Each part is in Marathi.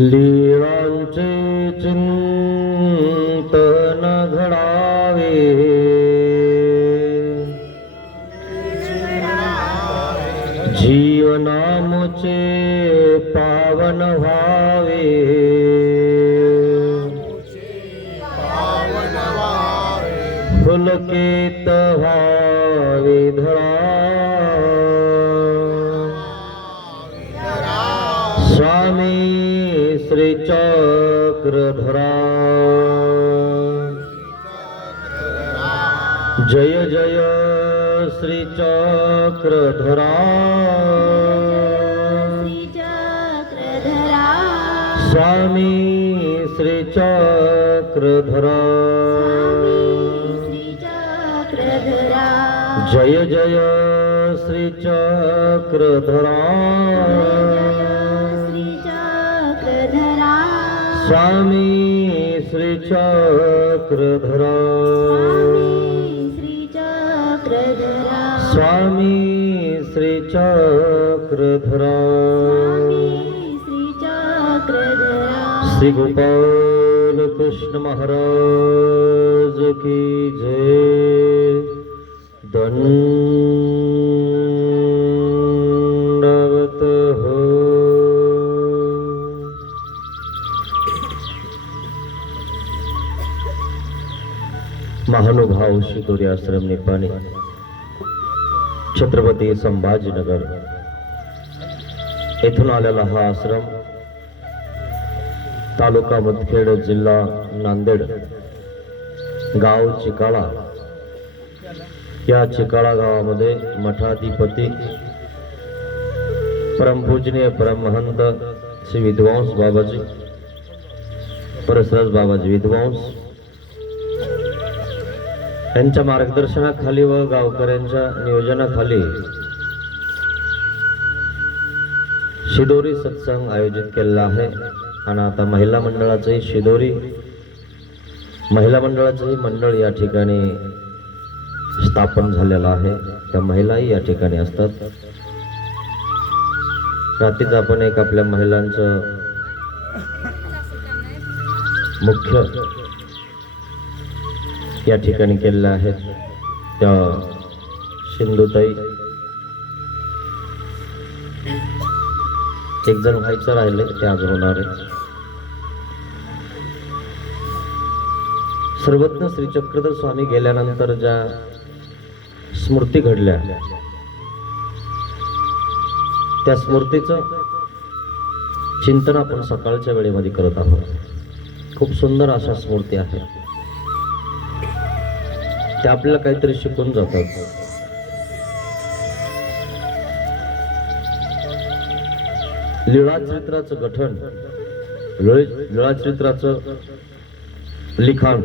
लीळांचे चिंतन घडावे, जीवनामुचे पावन व्हावे, फुलकेत व्हावे धरा, स्वामी श्री चक्रधरा, जय जय श्री चक्रधरा, स्वामी श्री चक्रधरा, जय जय श्री चक्रधरा, स्वामी श्री चक्रधरा, स्वामी श्री चक्रधरा, श्री गोपाल कृष्ण महाराज की जय। दंडवत हो। महानुभाव शिदोरी आश्रम निपाणी, छत्रपती संभाजीनगर येथून आलेला हा आश्रम तालुका मुदखेड, जिल्हा नांदेड, गाव चिकाळा। या चिकाळा गावामध्ये मठाधिपती परमपूजनीय परमहंत श्री विद्वांस बाबाजी, परसराज बाबाजी विद्वांस यांच्या मार्गदर्शनाखाली व गावकऱ्यांच्या नियोजनाखाली शिदोरी सत्संग आयोजित केलेला आहे। आणि आता महिला मंडळाचंही शिदोरी महिला मंडळाचंही मंडळ या ठिकाणी स्थापन झालेलं आहे। त्या महिलाही या ठिकाणी असतात। रात्रीच आपण एक आपल्या महिलांचं मुख्य या ठिकाणी केलेलं आहे। त्या सिंधुताई एक जण व्हायचं राहिले, ते आज होणार आहे। सर्वज्ञ श्री चक्रधर स्वामी गेल्यानंतर ज्या स्मृती घडल्या, त्या स्मृतीचं चिंतन आपण सकाळच्या वेळेमध्ये करत आहोत। खूप सुंदर अशा स्मृती आहेत, त्या आपल्याला काहीतरी शिकून जातात। लीळाचरित्राचं गठन, लीळाचरित्राचं लिखाण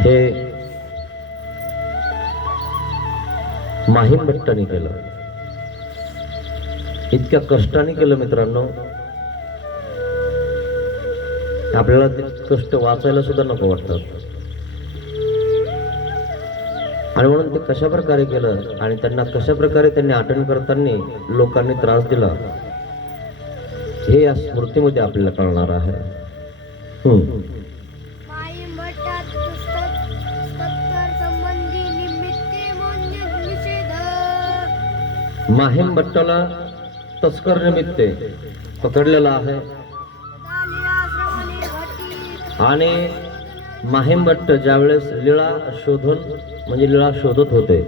हे माहीम भट्टाने केलं। इतक्या कष्टाने केलं मित्रांनो, आपल्याला ते कष्ट वाचायला सुद्धा नको वाटतात। आणि म्हणून ते कशा प्रकारे केलं आणि त्यांना कशा प्रकारे त्यांनी आठवण करताना लोकांनी त्रास दिला, हे या स्मृतीमध्ये आपल्याला कळणार आहे। माहीम भट्टाला तस्कर निमित्ते पकडलेला आहे आणि माहीम भट्ट ज्यावेळेस लीळा शोधून म्हणजे लीळा शोधत होते,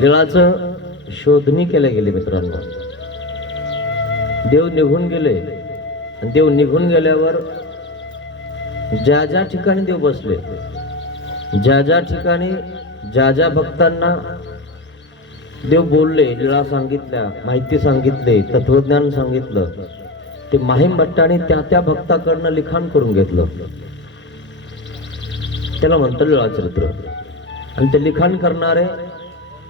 लीळाचं शोधणी केले गेली मित्रांनो। देव निघून गेले, देव निघून गेल्यावर ज्या ज्या ठिकाणी देव बसले, ज्या ज्या ठिकाणी ज्या ज्या भक्तांना देव बोलले, लीळा सांगितल्या, माहिती सांगितले, तत्वज्ञान सांगितलं, ते माहीम भट्टाने त्या त्या भक्ताकडनं लिखाण करून घेतलं। त्याला म्हणतात लीळाचरित्र। आणि ते लिखाण करणारे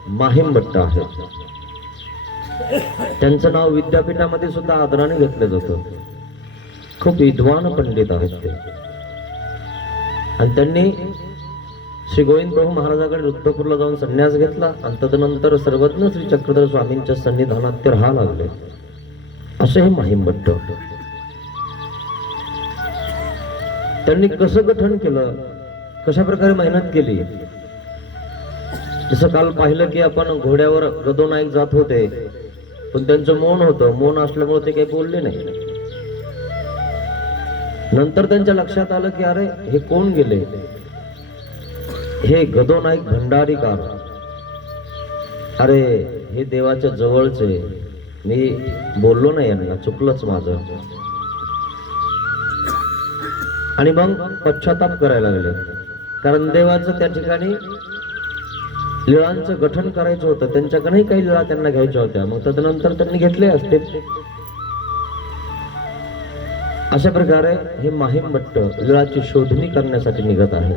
माहीम भट्ट आहेत। त्यांचं नाव विद्यापीठामध्ये सुद्धा आदराने घेतलं जातं। खूप विद्वान पंडित आहेत ते। आणि त्यांनी श्री गोविंद प्रभू महाराजांकडे रुद्रपूरला जाऊन संन्यास घेतला आणि तदनंतर सर्वज्ञ श्री चक्रधर स्वामींच्या सन्निधानात ते राहा लागले। असं हे माहीमभट्ट. त्यांनी कसं गठन केलं, कशा प्रकारे मेहनत केली. जसं काल पाहिलं की आपण घोड्यावर गदोनायक जात होते, पण त्यांचं मौन होतं. मौन असल्यामुळे ते काही बोलले नाही. नंतर त्यांच्या लक्षात आलं की अरे हे कोण गेले, हे गदोनायक भंडारीकार. अरे हे देवाच्या जवळचे, मी बोललो नाही यांना, चुकलंच माझं. आणि मग पश्चाताप करायला लागले, कारण देवाचं त्या ठिकाणी लीळांचं गठन करायचं होतं. त्यांच्याकडेही काही लीळा त्यांना घ्यायच्या होत्या, मग तदनंतर त्यांनी घेतले असते. अशा प्रकारे हे माहीमभट्ट लीळाची शोधणी करण्यासाठी निघत आहे.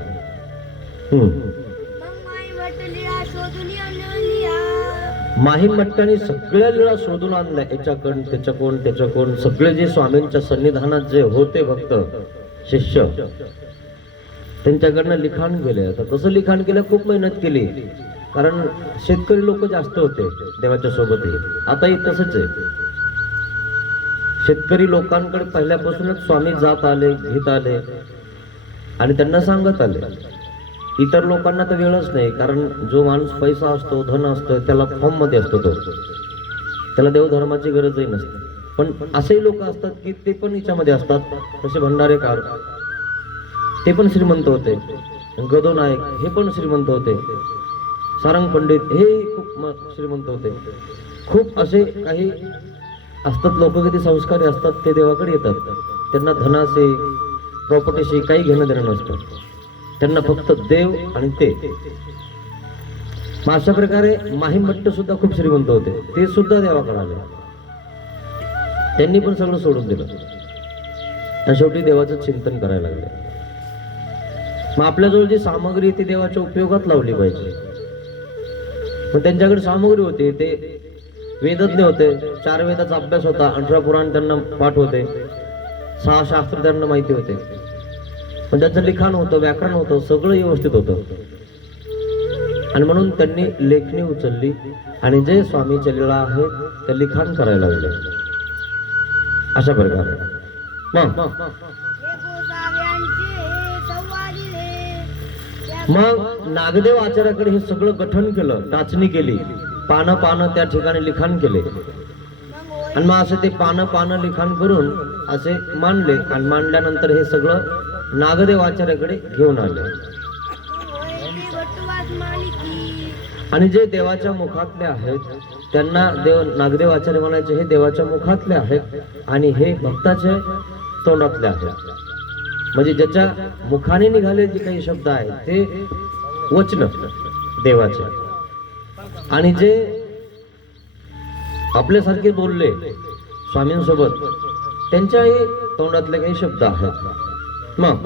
माहीमभट्टाने सगळ्या लीळा शोधून आणल्या, याच्याकडून त्याच्याकडून त्याच्याकडून. सगळे जे स्वामींच्या सन्निधानात जे होते भक्त शिष्य, त्यांच्याकडनं लिखाण केले. आता कसं लिखाण केलं, खूप मेहनत केली, कारण शेतकरी लोक जास्त होते देवाच्या सोबतही. आताही तसंच आहे. शेतकरी लोकांकडे पहिल्यापासूनच स्वामी जात आले, घेत आले आणि त्यांना सांगत आले. इतर लोकांना तर वेळच नाही, कारण जो माणूस पैसा असतो, धन असतो, त्याला फॉर्म मध्ये असतो, तो त्याला देवधर्माची गरजही नसते. पण असेही लोक असतात की ते पण हिच्यामध्ये असतात. तसे भंडारेकार ते पण श्रीमंत होते, गदोनायक हे पण श्रीमंत होते, सारंग पंडित हे खूप श्रीमंत होते. खूप असे काही असतात लोक, किती संस्कारी असतात, ते देवाकडे येतात. त्यांना धनाचे, प्रॉपर्टीशी काही घेणं देणं नसतं. त्यांना फक्त देव आणि ते. अशा प्रकारे माहीमभट्ट सुद्धा खूप श्रीमंत होते, ते सुद्धा देवाकडे आले. त्यांनी पण सगळं सोडून दिलं आणि शेवटी देवाचं चिंतन करायला लागले. मग आपल्याजवळ जी सामग्री ती देवाच्या उपयोगात लावली पाहिजे. मग त्यांच्याकडे सामग्री होती, ते वेदज्ञ होते, 4 वेदाचा अभ्यास होता, 18 पुराण त्यांना पाठ होते, 6 शास्त्र त्यांना माहिती होते. पण त्यांचं लिखाण होतं, व्याकरण होतं, सगळं व्यवस्थित होतं. आणि म्हणून त्यांनी लेखणी उचलली आणि जे स्वामीच्या लीळा आहेत ते लिखाण करायला लागले. अशा प्रकारे मग नागदेव आचार्याकडे हे सगळं गठन केलं, टाचणी केली, पानं पानं त्या ठिकाणी लिखाण केले. आणि मग असं ते पानं पानं लिखाण करून असे मांडले. आणि मांडल्यानंतर हे सगळं नागदेव आचार्याकडे घेऊन आले. आणि जे देवाच्या मुखातले आहेत त्यांना नागदेव आचार्य म्हणायचे, हे देवाच्या मुखातले आहेत आणि हे भक्ताच्या तोंडातले आहेत. म्हणजे ज्याच्या मुखाने निघाले जे काही शब्द आहेत ते वचन देवाचे, आणि जे आपल्यासारखे बोलले स्वामींसोबत त्यांच्याही तोंडातले काही शब्द आहेत. मग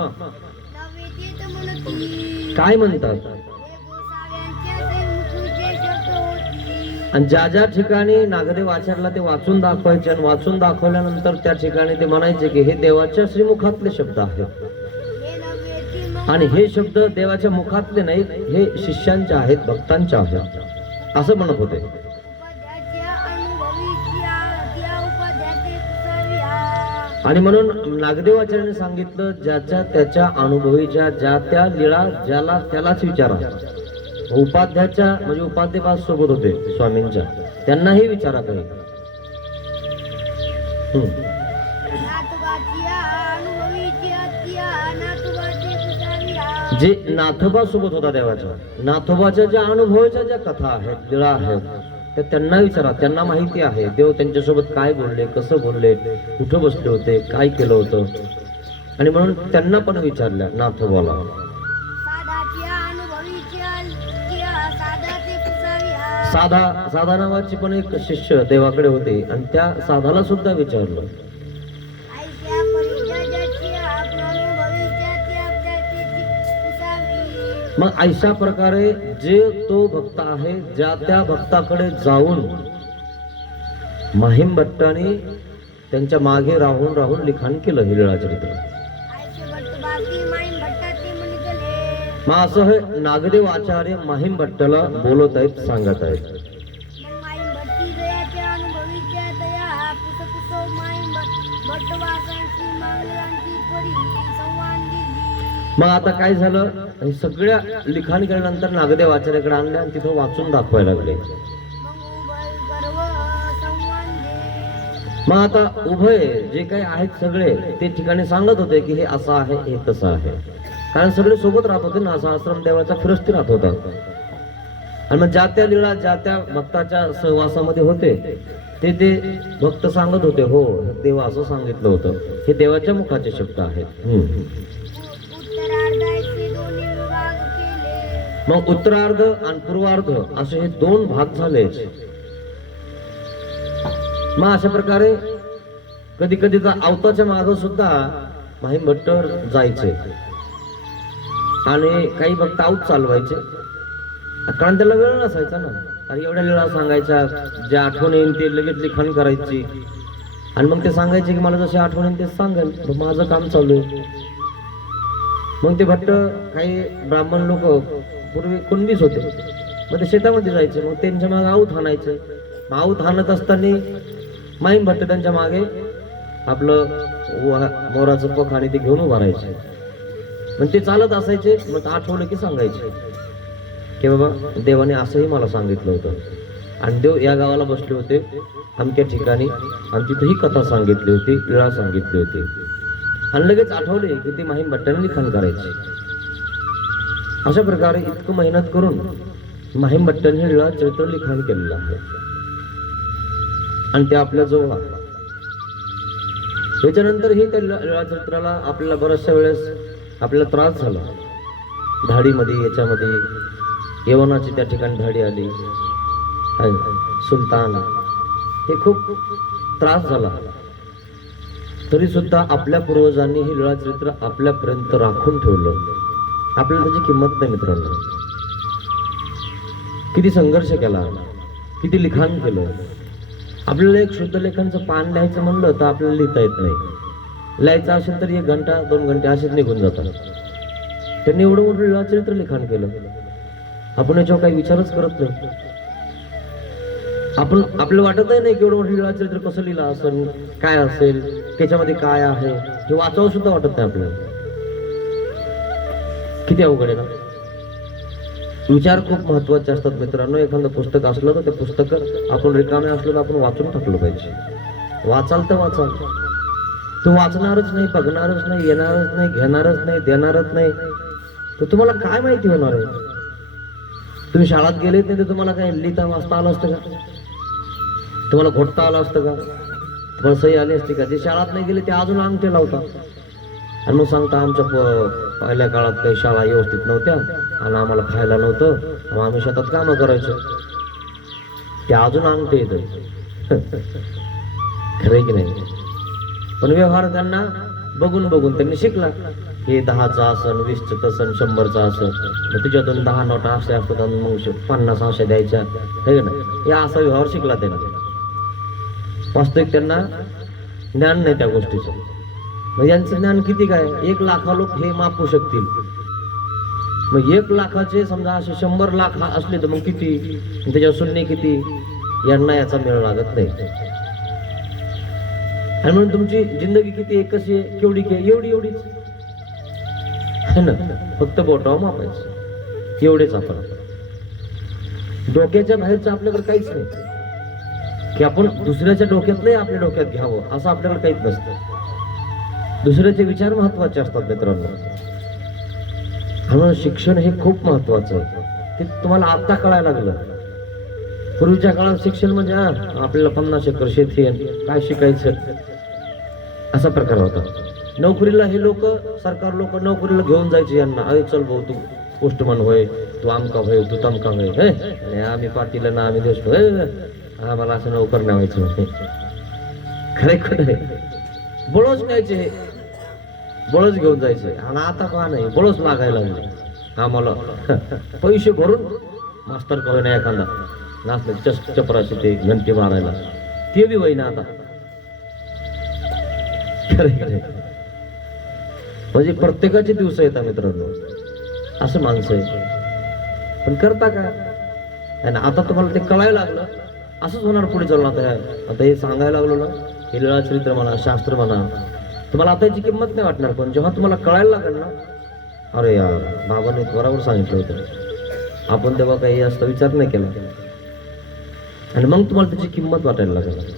काय म्हणतात, आणि ज्या ज्या ठिकाणी नागदेव आचार्याला ते वाचून दाखवायचे आणि वाचून दाखवल्यानंतर त्या ठिकाणी ते म्हणायचे की हे देवाच्या श्रीमुखातले शब्द आहेत. आणि हे शब्द देवाच्या मुखातले नाहीत, हे शिष्यांचे आहेत, भक्तांचे आहेत, असं म्हणत होते. आणि म्हणून नागदेव आचार्याने सांगितलं, ज्याच्या त्याच्या अनुभवीच्या ज्या त्या लीळा ज्याला त्यालाच विचारा. उपाध्याच्या म्हणजे उपाध्यपास सोबत होते स्वामींच्या, त्यांनाही विचारा काही. जे नाथोबा सोबत होता देवाच्या, नाथोबाच्या ज्या अनुभवाच्या ज्या कथा आहेत, लीळा आहेत, त्या त्यांना विचारा. त्यांना माहिती आहे देव त्यांच्यासोबत काय बोलले, कसं बोलले, कुठं बसले होते, काय केलं होतं. आणि म्हणून त्यांना पण विचारल्या नाथोबाला. साधा नावाची पण एक शिष्य देवाकडे होते आणि त्या साधाला सुद्धा विचारलं. मग अशा प्रकारे जे तो भक्त आहे, ज्या त्या भक्ताकडे जाऊन माहीमभट्टाने त्यांच्या मागे राहून राहून लिखाण केलं हे लीळाचरित्र. मग असं हे नागदेव आचार्य माहीमभट्टाला बोलत आहेत, सांगत आहेत. मग आता काय झालं, हे सगळ्या लिखाण केल्यानंतर नागदेव आचार्याकडे आणले आणि तिथं वाचून दाखवायला लागले. मग आता उभय जे काही आहेत सगळे ते ठिकाणी सांगत होते की हे असं आहे, हे तसं आहे. कारण सगळे सोबत राहत होते ना, असा आश्रम देवाचा फिरस्ती राहत होता. आणि मग ज्या त्या लीळा ज्या त्या भक्ताच्या सहवासामध्ये होते ते ते भक्त सांगत होते, हो देवा असं सांगितलं होतं. हे देवाच्या मुखाचे शब्द आहेत. मग उत्तरार्ध आणि पूर्वार्ध असे हे दोन भाग झाले. मग अशा प्रकारे कधी कधी तर आवताच्या माग सुद्धा माहीम भट्ट जायचे आणि काही भक्त आऊत चालवायचे. कारण त्याला वेळ नसायचा ना, आणि एवढ्या वेळा सांगायच्या ज्या आठवण येईल ते लगेच लिखाण करायची. आणि मग ते सांगायचे की मला जशी आठवण येईल तेच सांगेल, माझं काम चालू आहे. मग ते भट्ट काही ब्राह्मण लोक पूर्वी कुणबीच होते, मग ते शेतामध्ये जायचे. मग त्यांच्या मागे आऊत हाणायचे. आऊत हाणत असताना माहीम भट्ट त्यांच्या मागे आपलं मोराचं पख आणि ते घेऊन उभा राहायचे. मग ते चालत असायचे. मग आठवलं की सांगायचे की बाबा देवाने असंही मला सांगितलं होतं, आणि देव या गावाला बसले होते अमक्या ठिकाणी, आणि तिथे ही कथा सांगितली होती, लीळा सांगितली होती. आणि लगेच आठवले की ते माहीम भट्टाने लिखाण करायचे. अशा प्रकारे इतकं मेहनत करून माहीम भट्टाने लीळा चरित्र लिखाण केलेलं आहे, आणि ते आपल्या जवळ आहे. त्याच्यानंतरही त्या लीळा चरित्राला आपल्याला बऱ्याचशा वेळेस आपल्याला त्रास झाला. धाडीमध्ये याच्यामध्ये यवनाची त्या ठिकाणी धाडी आली, सुलतान, हे खूप त्रास झाला. तरी सुद्धा आपल्या पूर्वजांनी हे लीळा चरित्र आपल्यापर्यंत राखून ठेवलं. आपल्याला त्याची किंमत नाही मित्रांनो. किती संघर्ष केला, किती लिखाण केलं. आपल्याला एक शुद्ध लेखांचं पान लिहायचं म्हणलं तर आपल्याला लिहिता येत नाही. लिहायचं असेल तर 1 घंटा 2 घंटे असेच निघून जातात. त्यांनी एवढं मोठं लीळा चरित्र लिखाण केलं. आपण याच्यावर काही विचारच करत नाही. आपण आपल्याला वाटतही नाही की एवढं मोठं लीळा चरित्र कसं लिहिलं असेल, काय असेल, त्याच्यामध्ये काय आहे, हे वाचावं सुद्धा वाटत नाही आपल्याला. किती अवघड आहे ना. विचार खूप महत्वाचे असतात मित्रांनो. एखादं पुस्तक असलं तर ते पुस्तक आपण रिकामे असलं तर आपण वाचून टाकलं पाहिजे. वाचाल तर वाचाल. तू वाचणारच नाही, बघणारच नाही, येणारच नाही, घेणारच नाही, देणारच नाही, तर तुम्हाला काय माहिती होणार आहे. तुम्ही शाळेत गेलेत नाही तर तुम्हाला काय लिहिता वाचता आलं असतं का? तुम्हाला घोटता आलं असतं का? तुम्हाला सही आली असते का? जे शाळेत नाही गेले ते अजून अंगठे लावतात आणि मग सांगता आमच्या पहिल्या काळात काही शाळा व्यवस्थित नव्हत्या आणि आम्हाला खायला नव्हतं, मग आम्ही शेतात कामं करायचो. ते अजून अंगठे येतं. खरंय की नाही? पण व्यवहार त्यांना बघून बघून त्यांनी शिकला. हे 10चा आसन, 20चं तसन, 100चा आसन, मग तुझ्यातून 10 नोटा असे असतात आणि मग 50 अशा द्यायच्या, हे ना. हे असा व्यवहार शिकला त्यांना. वास्तविक त्यांना ज्ञान नाही त्या गोष्टीचं. मग यांचं ज्ञान किती काय? 1 लाख लोक हे मापू शकतील. मग 1 लाखाचे समजा असे 100 लाख असले तर मग किती, त्याच्या शून्य किती, यांना याचा मेळ लागत नाही. आणि म्हणून तुमची जिंदगी किती आहे, कशी आहे, केवढी एवढी एवढीच है ना. फक्त बोटावर मापायचं एवढेच. आपण डोक्याच्या बाहेरचं आपल्याकडे काहीच नाही की आपण दुसऱ्याच्या डोक्यातलंही आपल्या डोक्यात घ्यावं असं आपल्याकडे काहीच नसतं. दुसऱ्याचे विचार महत्वाचे असतात मित्रांनो. म्हणून शिक्षण हे खूप महत्वाचं आहे. ते तुम्हाला आता कळायला लागलं. पूर्वीच्या काळात शिक्षण म्हणजे आपल्याला 50 एकर शेती आहे, काय शिकायचं असा प्रकार होता. नोकरीला हे लोक, सरकार लोक नोकरीला घेऊन जायचे यांना. अरे चल भाऊ, तू पोस्टमन होय, तू आमका होय, तू तमका होय, हे आम्ही पाटील ना, आम्ही देश होय, आम्हाला असं नोकर नाही व्हायचं. खरे खरे बळच न्यायचे, हे बळच घेऊन जायचे. आणि आता का नाही, बळच लागायला लागले आम्हाला. पैसे भरून मास्तर का होईना एखादा नाचलं चपराशी ते घंटी मारायला, ते बी होईना आता. म्हणजे प्रत्येकाचे दिवस येतात मित्रांनो. असं माणसं आहे. पण करता का? आणि आता तुम्हाला ते कळायला लागलं, असंच होणार पुढे चालून. आता हे सांगायला लागलो ना, हे लीळाचरित्र म्हणा, शास्त्र म्हणा, तुम्हाला आता याची किंमत नाही वाटणार. पण जेव्हा तुम्हाला कळायला लागेल ना, अरे यार बाबांनी बरोबर सांगितलं होतं, आपण तेव्हा काही जास्त विचार नाही केला, आणि मग तुम्हाला त्याची किंमत वाटायला लागेल.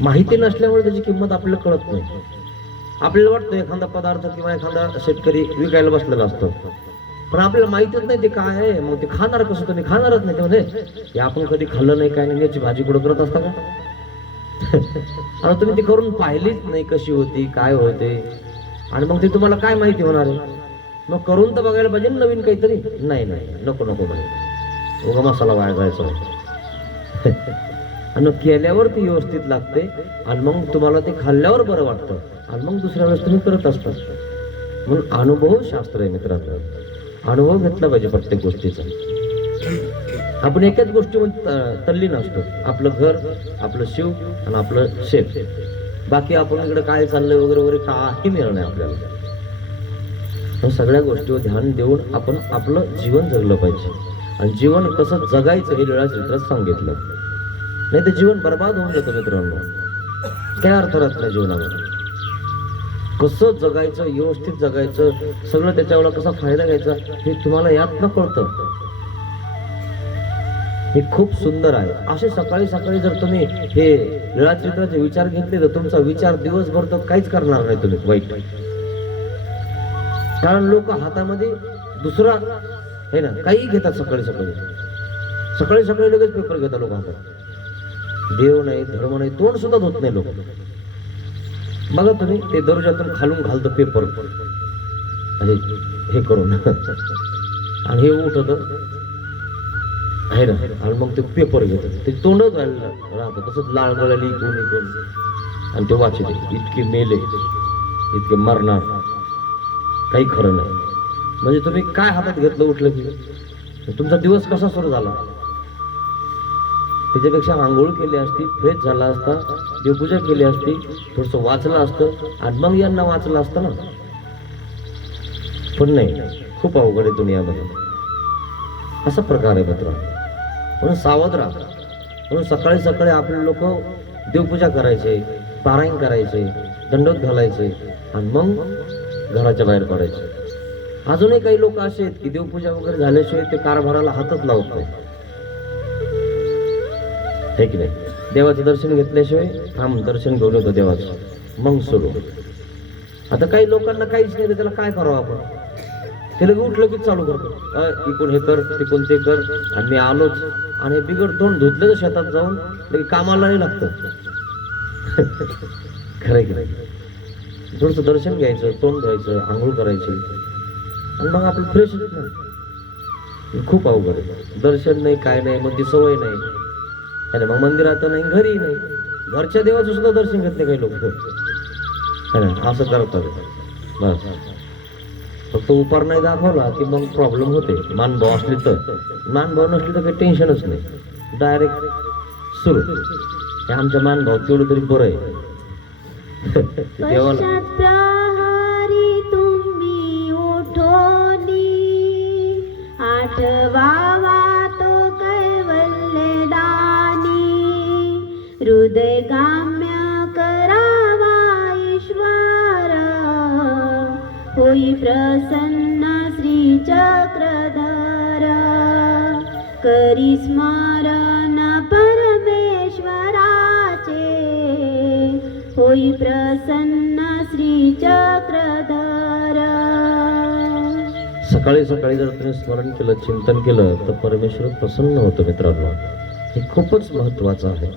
माहिती नसल्यामुळे त्याची किंमत आपल्याला कळत नाही. आपल्याला वाटतं एखादा पदार्थ किंवा एखादा शेतकरी विकायला बसलेला असतो, पण आपल्याला माहितीच नाही ते काय आहे. मग ते खाणार कसं, तुम्ही खाणारच नाही. ते हे आपण कधी खाल्लं नाही, काय नाही, याची भाजी कुठं करत असता का? आणि तुम्ही ती करून पाहिलीच नाही कशी होती, काय होते, आणि मग ते तुम्हाला काय माहिती होणार आहे? मग करून तर बघायला पाहिजे नवीन काहीतरी. नाही नाही, नको नको पाहिजे, उगा मसाला वाया जायचा. आणि केल्यावर ती व्यवस्थित लागते, आणि मग तुम्हाला ते खाल्ल्यावर बरं वाटतं, आणि मग दुसऱ्या वेळेस तुम्ही करत असता. म्हणून अनुभव शास्त्र आहे मित्रांनो. अनुभव घेतला पाहिजे प्रत्येक गोष्टीचा. आपण एकाच गोष्टीमध्ये तल्लीन असतो, आपलं घर, आपलं शिव आणि आपलं शेत. बाकी आपण इकडे काय चाललंय वगैरे वगैरे काही मिळणार नाही आपल्याला. सगळ्या गोष्टीवर ध्यान देऊन आपण आपलं जीवन जगलं पाहिजे. आणि जीवन कसं जगायचं हे लीळाचरित्रात सांगितलं. नाही तर जीवन बर्बाद होऊन जातं मित्रांनो. काय अर्थ राहत नाही जीवनामध्ये. कसं जगायचं, व्यवस्थित जगायचं, सगळं त्याच्यावर कसा फायदा घ्यायचा हे तुम्हाला यातनं कळतं. हे खूप सुंदर आहे. असे सकाळी सकाळी जर तुम्ही हे लीळाचरित्राचे विचार घेतले तर तुमचा विचार दिवसभर तर काहीच करणार नाही तुम्ही वाईट. कारण लोक हातामध्ये दुसरा हे ना काही घेतात. सकाळी सकाळी सकाळी सकाळी लगेच पेपर घेतात लोक हातात. देव नाही, धर्म नाही, तोंड सुद्धा धुत नाही लोक. बघा तुम्ही, ते दर्जातून खालून घालतं पेपर हे करून, आणि हे उठत आहे ना, आणि मग ते पेपर घेतात. ते तोंडच व्हायला राहतं तसंच लाल गळाली इकडून इकडून, आणि ते वाचते. इतके मेले, इतके मरणार, काही खरं नाही. म्हणजे तुम्ही काय हातात घेतलं उठलं की तुमचा दिवस कसा सुरू झाला. त्याच्यापेक्षा आंघोळ केली असती, फ्रेश झाला असता, देवपूजा केली असती, थोडंसं वाचलं असतं, आणि मग यांना वाचलं असतं ना. पण नाही, खूप अवघड आहे दुनियामध्ये. असा प्रकार आहे मित्र. म्हणून सावध राहा. म्हणून सकाळी सकाळी आपले लोक देवपूजा करायचे, पारायण करायचे, दंडोत घालायचे, आणि मग घराच्या बाहेर पडायचे. अजूनही काही लोक असे आहेत की देवपूजा वगैरे झाल्याशिवाय ते कारभाराला हातच लावत नाही. हे की नाही, देवाचं दर्शन घेतल्याशिवाय थांब दर्शन घेऊन येतो देवाचं, मग सुरू. आता काही लोकांना काहीच नाही, त्याला काय करावं आपण. ते लगे उठलं की चालू करतो, इकडून हे कर, तिकडून ते कर, आणि मी आलोच. आणि बिगड तोंड धुतलं तर शेतात जाऊन लगे कामाला नाही लागतं. खरं की नाही. थोडंसं दर्शन घ्यायचं, तोंड धुवायचं, आंघोळ करायची, आणि मग आपलं फ्रेश होत नाही. खूप अवघड आहे. दर्शन नाही, काय नाही, मग ती सवय नाही. आणि मग मंदिरात नाही, घरी नाही, घरच्या देवाचं सुद्धा दर्शन घेत नाही काही लोक. असं करतात बस. फक्त उपार नाही दाखवला की मग प्रॉब्लेम होते. मानभाव असली तर, मानभाव नसली तर काही टेन्शनच नाही, डायरेक्ट सुरू. हे आमच्या मानभाव तेवढं तरी बरं आहे. देवाला तुम्ही उठोनी आठवावा तो कैवल्य दानी, हृदय काम्य करावा ईश्वर, होई प्रसन्न श्री चक्रधर, करी स्मरण परमेश्वराचे, होई प्रसन्न श्री चक्रधर. सकाळी सकाळी जर तुम्ही स्मरण केलं, चिंतन केलं तर परमेश्वर प्रसन्न होतो मित्रांनो. हे खूपच महत्वाचं आहे.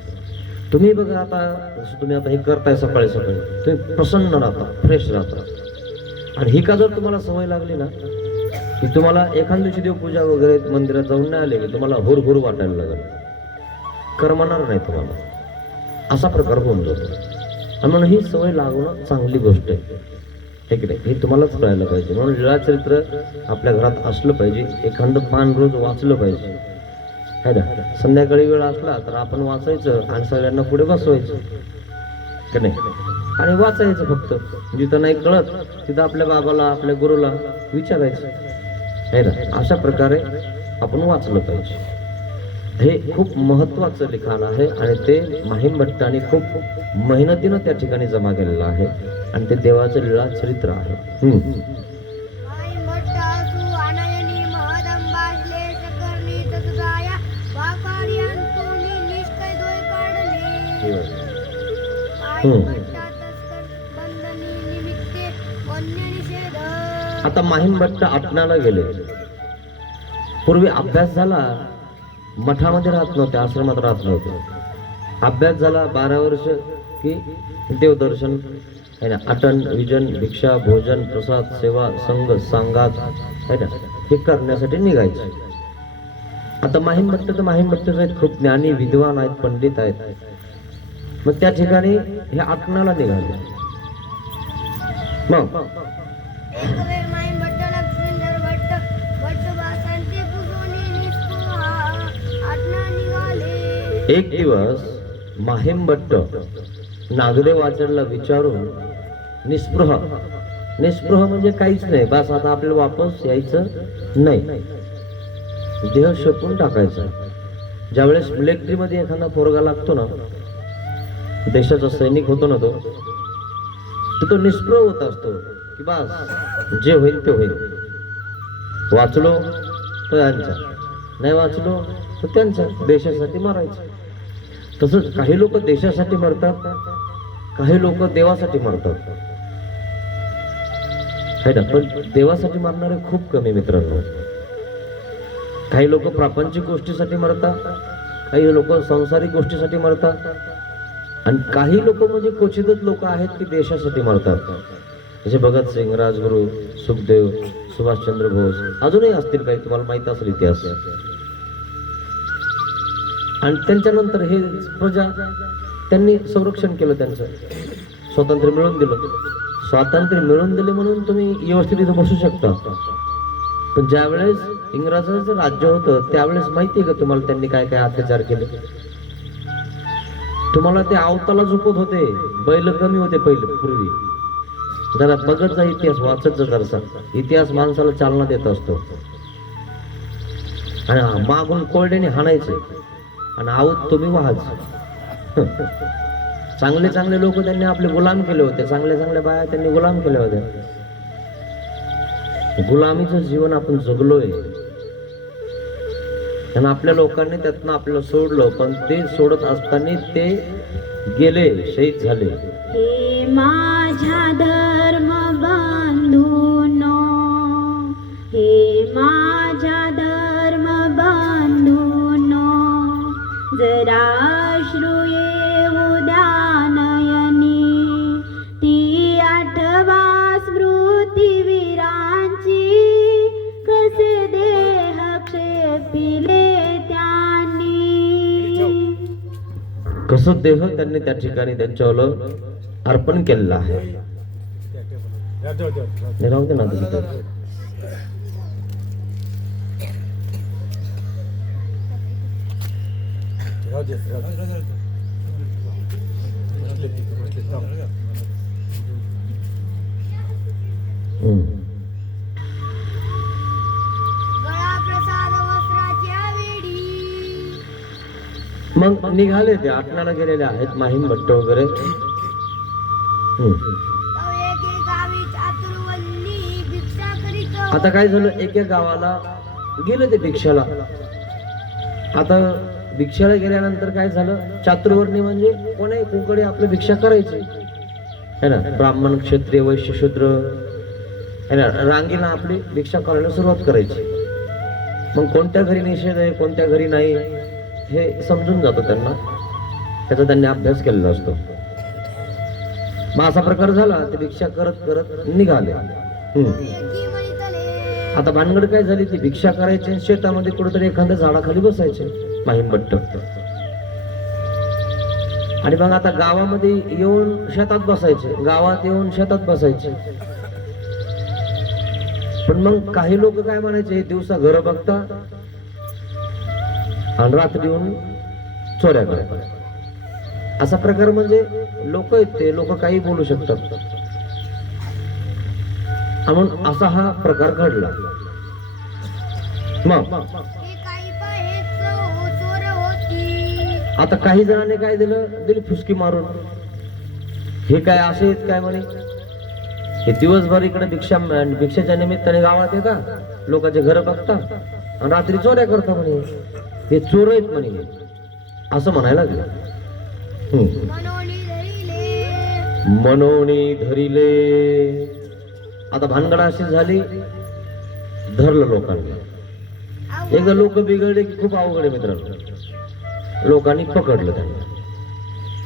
तुम्ही बघा, आता जसं तुम्ही आता हे करताय सकाळी सकाळी, तुम्ही प्रसन्न राहता, फ्रेश राहता. आणि ही का जर तुम्हाला सवय लागली ना की तुम्हाला एखाद्या दिवशी देवपूजा वगैरे मंदिरात जाऊन नाही आले की तुम्हाला हुरहुर वाटायला लागेल, करमणार नाही तुम्हाला, असा प्रकार होऊन जातो. म्हणून ही सवय लागणं चांगली गोष्ट आहे. ठीक आहे, हे तुम्हालाच कळायला पाहिजे. म्हणून लीळाचरित्र आपल्या घरात असलं पाहिजे. एखादं पान रोज वाचलं पाहिजे. है ना, संध्याकाळी वेळ असला तर आपण वाचायचं आणि सगळ्यांना पुढे बसवायचं की नाही, आणि वाचायचं. फक्त जिथं नाही कळत तिथं आपल्या बाबाला, आपल्या गुरुला विचारायचं. है ना, अशा प्रकारे आपण वाचलं पाहिजे. हे खूप महत्वाचं लिखाण आहे आणि ते माहीम भट्टाने खूप मेहनतीनं त्या ठिकाणी जमा केलेलं आहे आणि ते देवाचं लीळा चरित्र आहे. आई मट्टासु अनयनी महदंबाश्ले सकर्णी तसगाया वाकार्यांतुनी निष्कय दोय काढले आई मट्टा तस्कर बंधनी निमित्ते वन्य निषेध. आता माहीम भट्ट आटणाला गेले. पूर्वी अभ्यास झाला, मठामध्ये राहत नव्हते, आश्रमात राहत नव्हते. अभ्यास झाला 12 वर्ष की देवदर्शन है ना, आटन विजन भिक्षा भोजन प्रसाद सेवा संघ सांगात है ना, हे करण्यासाठी निघायचे. आता माहीम भट्ट तर माहीम भट्टच आहेत, खूप ज्ञानी विद्वान आहेत, पंडित आहेत. मग त्या ठिकाणी हे आटणाला निघाले. मग एक वेळ माई भट्ट लक्ष्मीधर भट्ट भट्ट वासंती पुसोनी निस्पृहा आटना निघाले. एक दिवस माहीम भट्ट नागदेव आचार्याला विचारून निस्पृह म्हणजे काहीच नाही, बस आता आपल्याला वापस यायचं नाही, देह शेपून टाकायचा. ज्यावेळेस मिलिटरीमध्ये एखादा पोरगा लागतो ना, देशाचा सैनिक होतो ना, तो निस्पृह होत असतो की बस जे होईल ते होईल. वाचलो तो यांचा, नाही वाचलो तर त्यांचा, देशासाठी मरायचं. तसंच काही लोक देशासाठी मरतात, काही लोक देवासाठी मरतात है ना. पण देवासाठी मरणारे खूप कमी मित्रांनो. काही लोक प्रापंचिक गोष्टीसाठी मरतात, काही लोक सांसारिक गोष्टीसाठी मरतात आणि काही लोक म्हणजे क्वचितच लोक आहेत की देशासाठी मरतात. जसे भगतसिंग, राजगुरू, सुखदेव, सुभाषचंद्र बोस, अजूनही असतील काही, तुम्हाला माहित असेल इतिहास. आणि त्यांच्यानंतर हे प्रजा त्यांनी संरक्षण केलं, त्यांचं स्वातंत्र्य मिळवून दिलं. स्वातंत्र्य मिळवून दिले म्हणून तुम्ही व्यवस्थित इथं बसू शकता. पण ज्यावेळेस इंग्रजांचं राज्य होतं त्यावेळेस माहिती आहे का तुम्हाला त्यांनी काय काय अत्याचार केले? तुम्हाला ते आवताला झोपत होते, बैल कमी होते पहिले पूर्वी. जरा बघत जा इतिहास, वाचत जा जरासा. इतिहास माणसाला चालना देत असतो. आणि मागून कोरड्याने हाणायचे आणि आऊत तुम्ही वाहाच. चांगले चांगले लोक त्यांनी आपले गुलाम केले होते, चांगल्या चांगल्या बाया त्यांनी गुलाम केल्या होत्या. गुलामीचं जीवन आपण जगलोय आणि आपल्या लोकांनी त्यातनं आपल्याला सोडलं, पण ते सोडत असताना ते गेले, शहीद झाले. हे माझ्या धर्म बंधूनो, हे माझ्या धर्म बंधूनो, जरा अश्रू येऊ द्या नयनी, ती आठवा स्मृती वीरांची, कसे देह क्षेपिले त्यांनी. कसं देह त्यांनी त्या ठिकाणी त्यांच्यावर अर्पण केलेलं आहे. राहू दे ना तिथे. गळा प्रसाद वस्त्राच्या वेडी. मग निघाले, ते आटणाला गेलेले आहेत माहीम भट्ट वगैरे. तव एके गावी चातुर्वल्ली भिक्षा करीत. आता काय झालं, एका गावाला गेले ते भिक्षाला. आता भिक्षाला गेल्यानंतर काय झालं, चातुर्वर्णी म्हणजे कोणी कोकडे आपली भिक्षा करायची है ना. ब्राह्मण, क्षत्रिय, वैश्य, शूद्र है ना, रांगेला आपली भिक्षा करायला सुरुवात करायची. मग कोणत्या घरी निषेध आहे, कोणत्या घरी नाही हे समजून जातो त्यांना, त्याचा त्यांनी अभ्यास केलेला असतो. मग असा प्रकार झाला, ते भिक्षा करत करत निघाले. एकी म्हणतले. आता भानगड काय झाली, ती भिक्षा करायची, शेतामध्ये कुठेतरी एखाद्या झाडाखाली बसायचे माहीम भट्ट. आणि मग आता गावामध्ये येऊन शेतात बसायचे, गावात येऊन शेतात बसायचे. पण मग काही लोक काय म्हणायचे, दिवसा घर बघता आणि रात्री येऊन चोऱ्या करतात. असा प्रकार म्हणजे लोक आहेत, ते लोक काही बोलू शकतात. म्हणून असा हा प्रकार घडला. मग हे काही पाहेच चोर आता काही जणांनी काय दिली फुसकी मारून, हे काय असे आहेत काय म्हणे, हे दिवसभर इकडे भिक्षाच्या निमित्ताने गावात येतात, लोकांचे घर बघतात आणि रात्री चोऱ्या करतात म्हणे, हे चोर आहेत म्हणे, असं म्हणायला लागले. मनोनी धरिले मनोनी धरिले. आता भानगड अशी झाली, धरलं लोकांनी. एकदा लोक बिघडले की खूप अवघड आहे मित्रांनो. लोकांनी पकडलं त्यांना,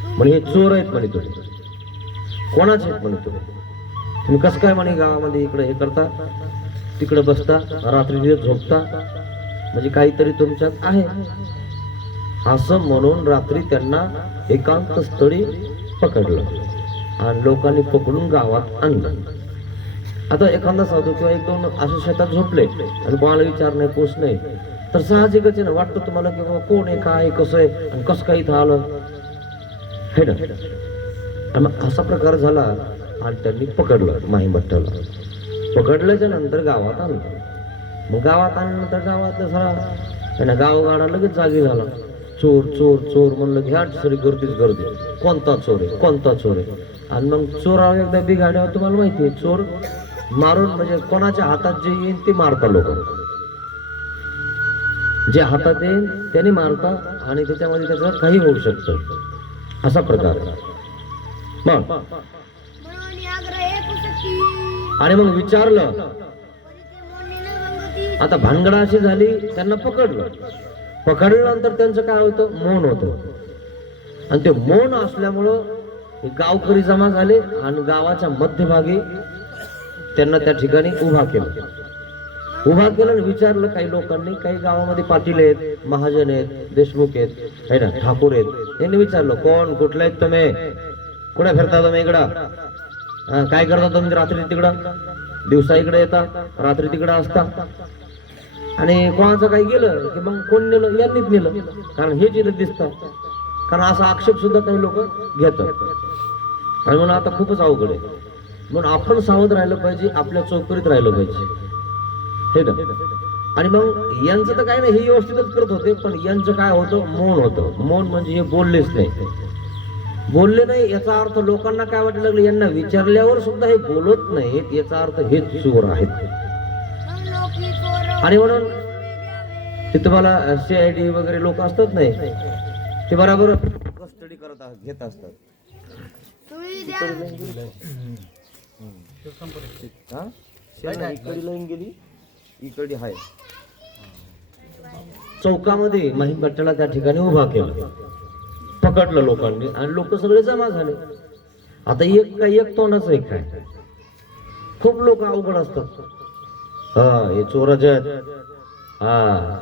म्हणे हे चोर आहेत म्हणे, तुम्ही कोणाचे आहेत म्हणे, तुम्ही कसं काय म्हणे गावामध्ये इकडे हे करता, तिकडे बसता, रात्री झोपता, म्हणजे काहीतरी तुमच्यात आहे, असं म्हणून रात्री त्यांना एकांत स्थळी पकडलं आणि लोकांनी पकडून गावात आणलं. आता एखादा साधू किंवा एक दोन असे शेतात झोपले आणि कोणाला विचार नाही, पोच नाही, तर साहजिकच आहे ना, वाटतं तुम्हाला की बाबा कोण आहे, काय कसं आहे आणि कसं काही इथं आलं, हे ना. आणि मग असा प्रकार झाला आणि त्यांनी पकडलं माहीमट्टाला. पकडल्याच्या नंतर गावात आणलं. मग गावात आणल्यानंतर गावातलं सगळा त्यांना गावगाडा लगेच जागी झाला. चोर चोर चोर म्हणलं घ्या सरी गर्दीच गर्दी, कोणता चोर आहे, कोणता चोर आहे. आणि मग चोरावर एकदा बिघाड्यावर तुम्हाला माहिती आहे, चोर मारून म्हणजे कोणाच्या हातात जे येईल ते मारता लोक, जे हातात येईल त्याने मारता आणि त्याच्यामध्ये त्याचं काही होऊ शकतं, असा प्रकार. मग मनोनी आग्रह एक सखी आणि मग विचारलं. परिते मोनी न गंगती आता भानगड अशी झाली, त्यांना पकडलं. पकडल्यानंतर त्यांचं काय होतं, मौन होतं. आणि ते मौन असल्यामुळं हे गावकरी जमा झाले आणि गावाच्या मध्यभागी त्यांना त्या ठिकाणी उभा केलं. उभा केलं आणि विचारलं काही लोकांनी, काही गावामध्ये पाटील आहेत, महाजन आहेत, देशमुख आहेत, है ना, ठाकूर आहेत, यांनी विचारलं कोण कुठले आहेत तुम्ही, कुठे फिरता तुम्ही इकडं, काय करता तुम्ही रात्री तिकडं, दिवसा इकडे येता, रात्री तिकडं असता. आणि कोणाचं काही गेलं की मग कोण नेलं, यांनीच नेलं, कारण हे जिथं दिसतं, कारण असा आक्षेप सुद्धा काही लोक घेतात. आणि म्हणून आता खूपच अवघड आहे, म्हणून आपण सावध राहिलं पाहिजे, आपल्या चौकरीत राहिलं पाहिजे, हे ना. आणि मग यांचं तर काय नाही, हे व्यवस्थितच करत होते, पण यांचं काय होतं, मौन होतं. मौन म्हणजे हे बोललेच नाही, बोलले नाही याचा अर्थ लोकांना काय वाटायला लागलं, यांना विचारल्यावर सुद्धा हे बोलत नाहीत, याचा अर्थ हे चोर आहेत. लोकी चोर आणि म्हणून ते तुम्हाला CID वगैरे लोक असतात नाही, ते बरोबर कस्टडी घेत असतात. सुई द्या इकडे लाईन गेली, इकडे आहे. चौकामध्ये माहीमट्टाला त्या ठिकाणी उभा केलं, पकडलं लोकांनी आणि लोक सगळे जमा झाले. आता एक तोंडाचं एक काय, खूप लोक अवघड असतात. हा हे चोराचे आहेत, हा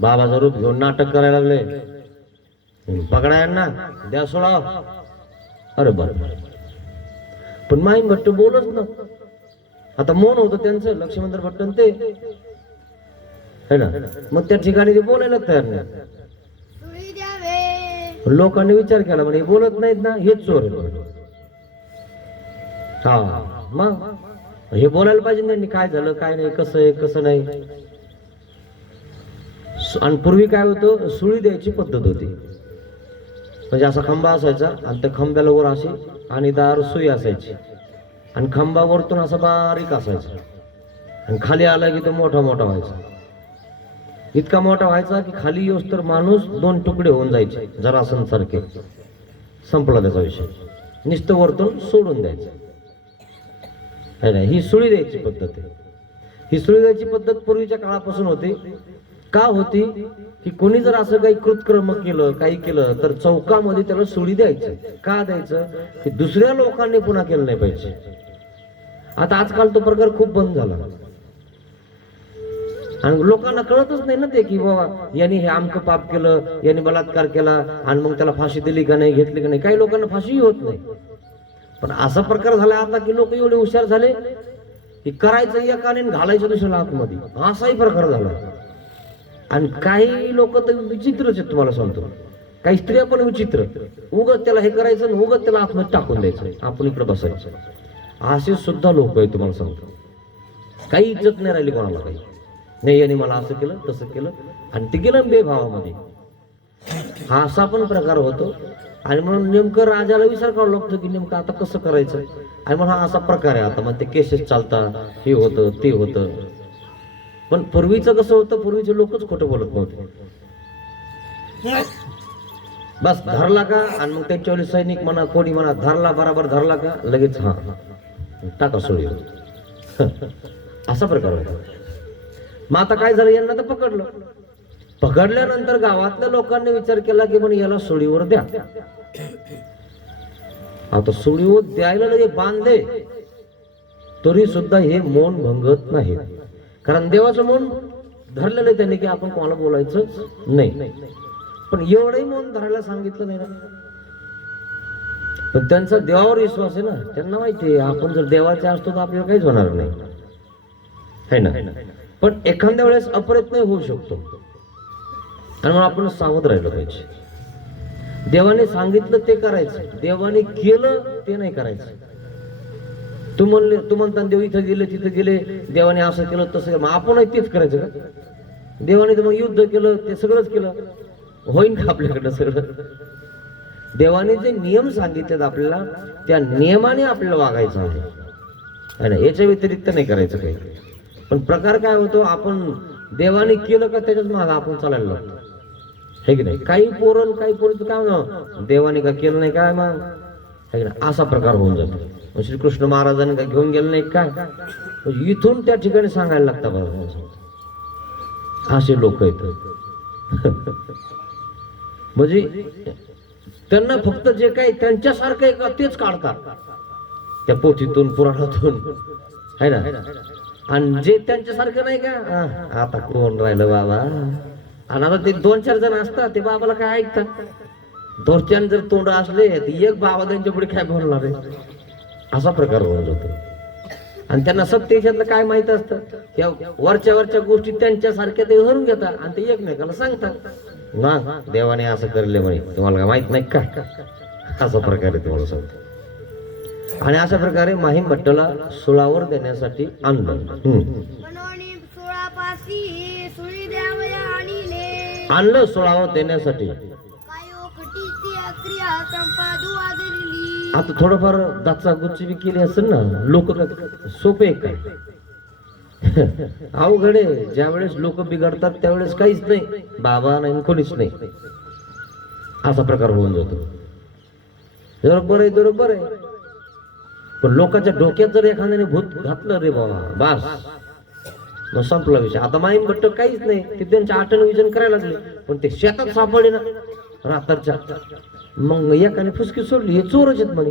बाबाचं रूप घेऊन नाटक करायला लागले, पकडा यांना, द्या सोडा. अरे बरं, पण माहीमट्ट बोलच ना. आता मौन होतं त्यांचं, लक्ष्मणदार भट्टन ते, है ना. मग त्या ठिकाणी ते बोलायला तयार नाही. सुई द्यावे लोकांनी विचार केला, म्हणे बोलत नाहीत ना, हेच चोर आहे. हा मग हे बोलायला पाहिजे त्यांनी, काय झालं काय नाही, कसं आहे कसं नाही. आणि पूर्वी काय होतं, सुळी द्यायची पद्धत होती. म्हणजे असा खांबा असायचा आणि त्या खांब्याला वर अशी आणि दार सुई असायची आणि खांबा वरतून असा बारीक असायचा आणि खाली आला की तो मोठा मोठा व्हायचा. इतका मोठा व्हायचा की खाली येऊस तर माणूस 2 तुकडे होऊन जायचे, जरासन सारखे. संपला त्याचा विषय, नुसतं वरतून सोडून द्यायचं. ही सुळी द्यायची पद्धत आहे. ही सुळी द्यायची पद्धत पूर्वीच्या काळापासून होती. का होती की कोणी जर असं काही कृतकर्म केलं, काही केलं तर चौकामध्ये त्याला सुळी द्यायची. का द्यायचं की दुसऱ्या लोकांनी पुन्हा केलं नाही पाहिजे. आता आजकाल तो प्रकार खूप बंद झाला आणि लोकांना कळतच नाही ना ते की बाबा यांनी हे आमकं पाप केलं, यांनी बलात्कार केला आणि मग त्याला फाशी दिली का नाही, घेतली का नाही. काही लोकांना फाशीही होत नाही. पण असा प्रकार झाला आता की लोक एवढे हुशार झाले की करायचं एकाने घालायचं दुसऱ्याला आतमध्ये, असाही प्रकार झाला. आणि काही लोक तर विचित्रच आहेत, तुम्हाला सांगतो. काही स्त्रिया पण विचित्र, उगत त्याला हे करायचं आणि उगत त्याला आतमध्ये टाकून द्यायचं, आपण इकडे बसायचं. असे सुद्धा लोक आहेत, तुम्हाला सांगतो. काही इज्जत नाही राहिली कोणाला, काही नाही. याने मला असं केलं तसं केलं आणि ते गेलं बेभावामध्ये. हा असा पण प्रकार होतो. आणि म्हणून नेमकं राजाला विचार करावं लागतो की नेमकं आता कसं करायचं. आणि म्हणून हा असा प्रकार आहे. आता मग ते केसेस चालतात, हे होतं ते होतं. पण पूर्वीचं कसं होतं, पूर्वीचे लोकच खोटं बोलत नव्हते. बस धरला का, आणि मग त्याच्यावर सैनिक म्हणा कोणी म्हणा, धरला बराबर धरला का लगेच हा टाका सोडीवर. असा प्रकार होता. मग आता काय झालं, यांना तर पकडलं. पकडल्यानंतर गावातल्या लोकांनी विचार केला की म्हणे याला सोडीवर द्या. आता सोडीवर द्यायला लगे बांधले, तरी सुद्धा हे मौन भंगत नाही. कारण देवाचं मौन धरलेलं आहे त्यांनी की आपण कोणाला बोलायचं नाही. पण एवढंही मौन धरायला सांगितलं नाही ना. पण त्यांचा देवावर विश्वास आहे ना. त्यांना माहिती आहे आपण जर देवाचे असतो तर आपल्याला काहीच होणार नाही, है ना. पण एखाद्या वेळेस अप्रयत्न होऊ शकतो, आणि म्हणून आपण सावध राहिलं पाहिजे. देवाने सांगितलं ते करायचं, देवाने केलं ते नाही करायचं. तू म्हणता देव इथं गेले तिथं गेले, देवाने असं केलं तसं केलं, मग आपण तेच करायचं का. देवाने तर मग युद्ध केलं, ते सगळंच केलं, होईन का आपल्याकडनं सगळं. देवाने जे नियम सांगितलेत आपल्याला, त्या नियमाने आपल्याला वागायचं आहे ना, याच्या व्यतिरिक्त नाही करायचं काही. पण प्रकार काय होतो, आपण देवाने केलं का त्याच्याच मागे आपण चालायला लागतो, हे की नाही. काही पोरण काही पोरी काय म्हणा, देवाने का केलं नाही काय मग, हे की नाही, असा प्रकार होऊन जातो. श्रीकृष्ण महाराजांनी काय घेऊन गेलं नाही काय, इथून त्या ठिकाणी सांगायला लागतं बरं. असे लोक आहेत. म्हणजे त्यांना फक्त जे काही त्यांच्यासारखं आहे तेच काढतात त्या पोथीतून पुराणातून, है ना. आणि जे त्यांच्यासारखं नाही का, आता कोण राहिलं बाबा. आणि आता ते 2-4 जण असतात, ते बाबाला काय ऐकतात. 2-4 जर तोंड असले एक बाबा त्यांच्या पुढे काय बोलणार आहे, असा प्रकार होऊन जातो. आणि त्यांना सत्य याच्यातलं काय माहित असतं, या वरच्या गोष्टी त्यांच्यासारख्या ते धरून घेतात आणि ते एकमेकाला सांगतात ना, देवाने असं करले म्हणे, तुम्हाला काय माहित नाही काय, असा प्रकार आहे तुम्हाला सांगतो. आणि अशा प्रकारे माहीम भट्टला सुळावर देण्यासाठी आणलं. आणलं सुळावर देण्यासाठी. आता थोडंफार दाचा गुच्ची बी केली असेल ना, लोक सोपे काय अवघड आहे. ज्या वेळेस लोक बिघडतात त्यावेळेस काहीच नाही, बाबा नाही कोणीच नाही, असा प्रकार होऊन जातो. बरोबर आहे. पण लोकांच्या डोक्यात जर एखाद्याने भूत घातलं रे बाबा, बास मग संपला विषय. आता माहीम भट्ट काहीच नाही, ते त्यांचे आठवण विजन करायला लागले. पण ते शेतात सापडले ना रात्रच्या, मग एकाने फुसकी सोडली, हे चोरच आहेत म्हणे.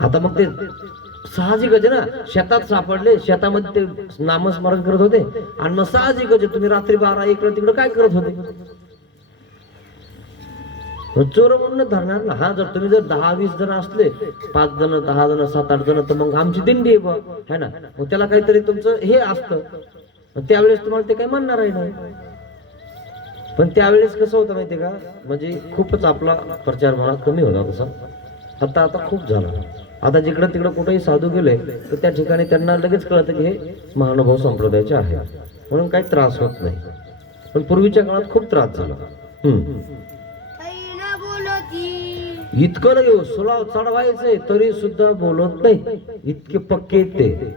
आता मग ते साहजिकच आहे ना, शेतात सापडले, शेतामध्ये ते नामस्मरण करत होते, आणि मग साहजिकच आहे तुम्ही रात्री 12 इकडे तिकडे काय करत होते. चोर म्हणून धरणार ना. हा जर तुम्ही जर 10-20 जण असले, 5 जण 10 जण 7-8 जण, तर मग आमची दिंडी आहे ना, मग त्याला काहीतरी तुमचं हे असतं, त्यावेळेस तुम्हाला ते काही म्हणणार आहे नाही. पण त्यावेळेस कसं होतं माहितीये का, म्हणजे खूपच आपला प्रचार म्हणा कमी होता तसा. आता खूप झाला. आता जिकडं तिकडं कुठेही साधू गेले तर त्या ठिकाणी त्यांना लगेच कळतं की हे महानुभाव संप्रदायाचे आहे, म्हणून काही त्रास होत नाही. पण पूर्वीच्या काळात खूप त्रास झाला. इतकं लगे सुलाव चढवायचंय तरी सुद्धा बोलत नाही, इतके पक्के ते.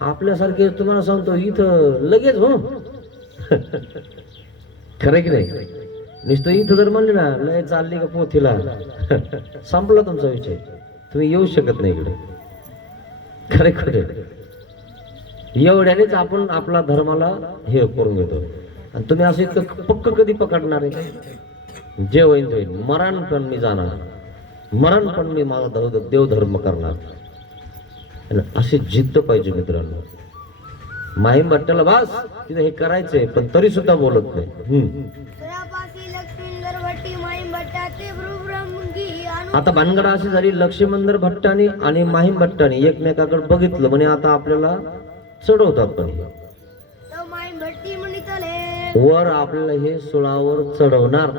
आपल्यासारखे तुम्हाला सांगतो इथं लगेच हो खरं की नाही. नुसतं इथं जर म्हणले ना, लय चालली का पोथीला, संपला तुमचा विषय, तुम्ही येऊ शकत नाही इकडे. खरे खरे एवढ्यानेच आपण आपला धर्माला हे करून घेतो. आणि तुम्ही असं इतकं पक्क कधी पकडणार आहे. जे होईल होईल, मरण पण मी जाणार, मरण पण मी माझा देवधर्म करणार, अशी जिद्द पाहिजे मित्रांनो. माहीम भट्टाला बास तिथे हे करायचंय, पण तरी सुद्धा बोलत नाही. आता भानगड अशी झाली, लक्ष्मींदर भट्टाने आणि माहीम भट्टाने एकमेकाकडे बघितलं, म्हणे आता आपल्याला चढवतात. पण वर आपल्याला हे सुळावर चढवणार,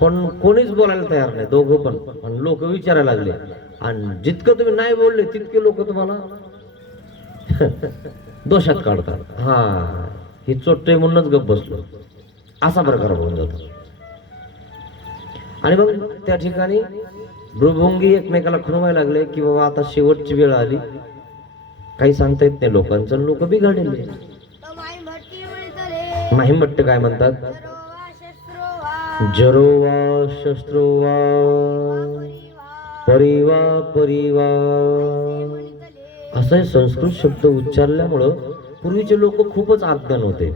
पण कोणीच बोलायला तयार नाही, दोघं पण. लोक विचारायला लागले, आणि जितकं तुम्ही नाही बोलले तितके लोक तुम्हाला दोषात काढतात. हा ही चोट्टे म्हणूनच गप बसलो. असा प्रकार होऊन जातो. आणि मग त्या ठिकाणी भ्रुभुंगी एकमेकाला खुणवायला लागले की बाबा आता शेवटची वेळ आली, काही सांगता येत नाही लोकांचं, लोक बिघडलेले. तो माई भट्टी म्हणतले महिमभट्ट काय म्हणतात? जरोवा शस्त्रोवा जरोवा शस्त्रोवा परिवा परिवा म्हणतले असे संस्कृत शब्द उच्चारल्यामुळं पूर्वीचे लोक खूपच अज्ञान होते.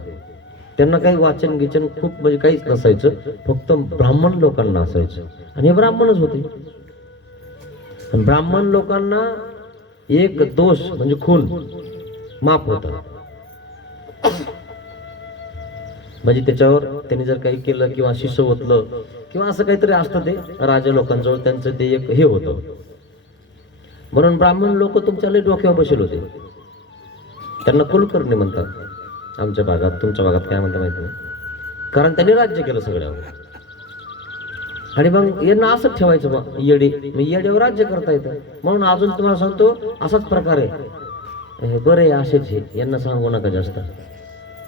त्यांना काही वाचन गिचन खूप म्हणजे काहीच नसायचं, फक्त ब्राह्मण लोकांना असायचं आणि हे ब्राह्मणच होते. आणि ब्राह्मण लोकांना एक दोष म्हणजे खून माफ होता. म्हणजे त्याच्यावर त्यांनी जर काही केलं किंवा शिष्य ओतलं किंवा असं काहीतरी असतं ते राजा लोकांजवळ त्यांचं ते एक हे होतं. म्हणून ब्राह्मण लोक तुमच्या लय डोक्यावर बसेल होते. त्यांना कुलकर्णी म्हणतात आमच्या भागात, तुमच्या भागात काय म्हणतात माहिती नाही, कारण त्यांनी राज्य केलं सगळ्यावर. आणि मग यांना असंच ठेवायचं बा येडे, मग येड्यावर राज्य करता येतं. म्हणून अजून तुम्हाला सांगतो असाच प्रकार आहे. बरे असेच हे, यांना सांगू नका जास्त,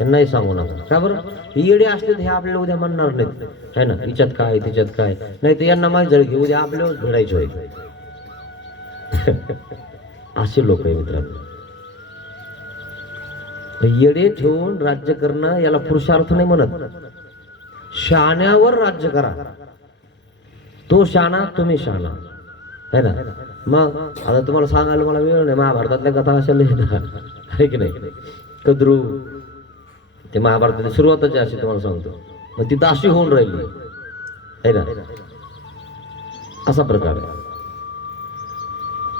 यांनाही सांगू नका. का बरं? येडे असले तर हे आपल्याला उद्या म्हणणार नाहीत है ना, हिच्यात काय त्याच्यात काय, नाही तर यांना माहीत झालं की उद्या आपल्यावर भिडायचे होईल. असे लोक आहे मित्रांनो. येडे ठेवून राज्य करणं याला पुरुषार्थ नाही म्हणत. शहाण्यावर राज्य करा. तो शहाणा तुम्ही शहाणा है ना. मग आता तुम्हाला सांगायला मला वेळ नाही, महाभारतातल्या कथा अशा लिहिल्या आहे की नाही. कद्रू ते महाभारताची सुरुवाताची अशी तुम्हाला सांगतो, मग तिथं अशी होऊन राहिली है ना, असा प्रकार आहे.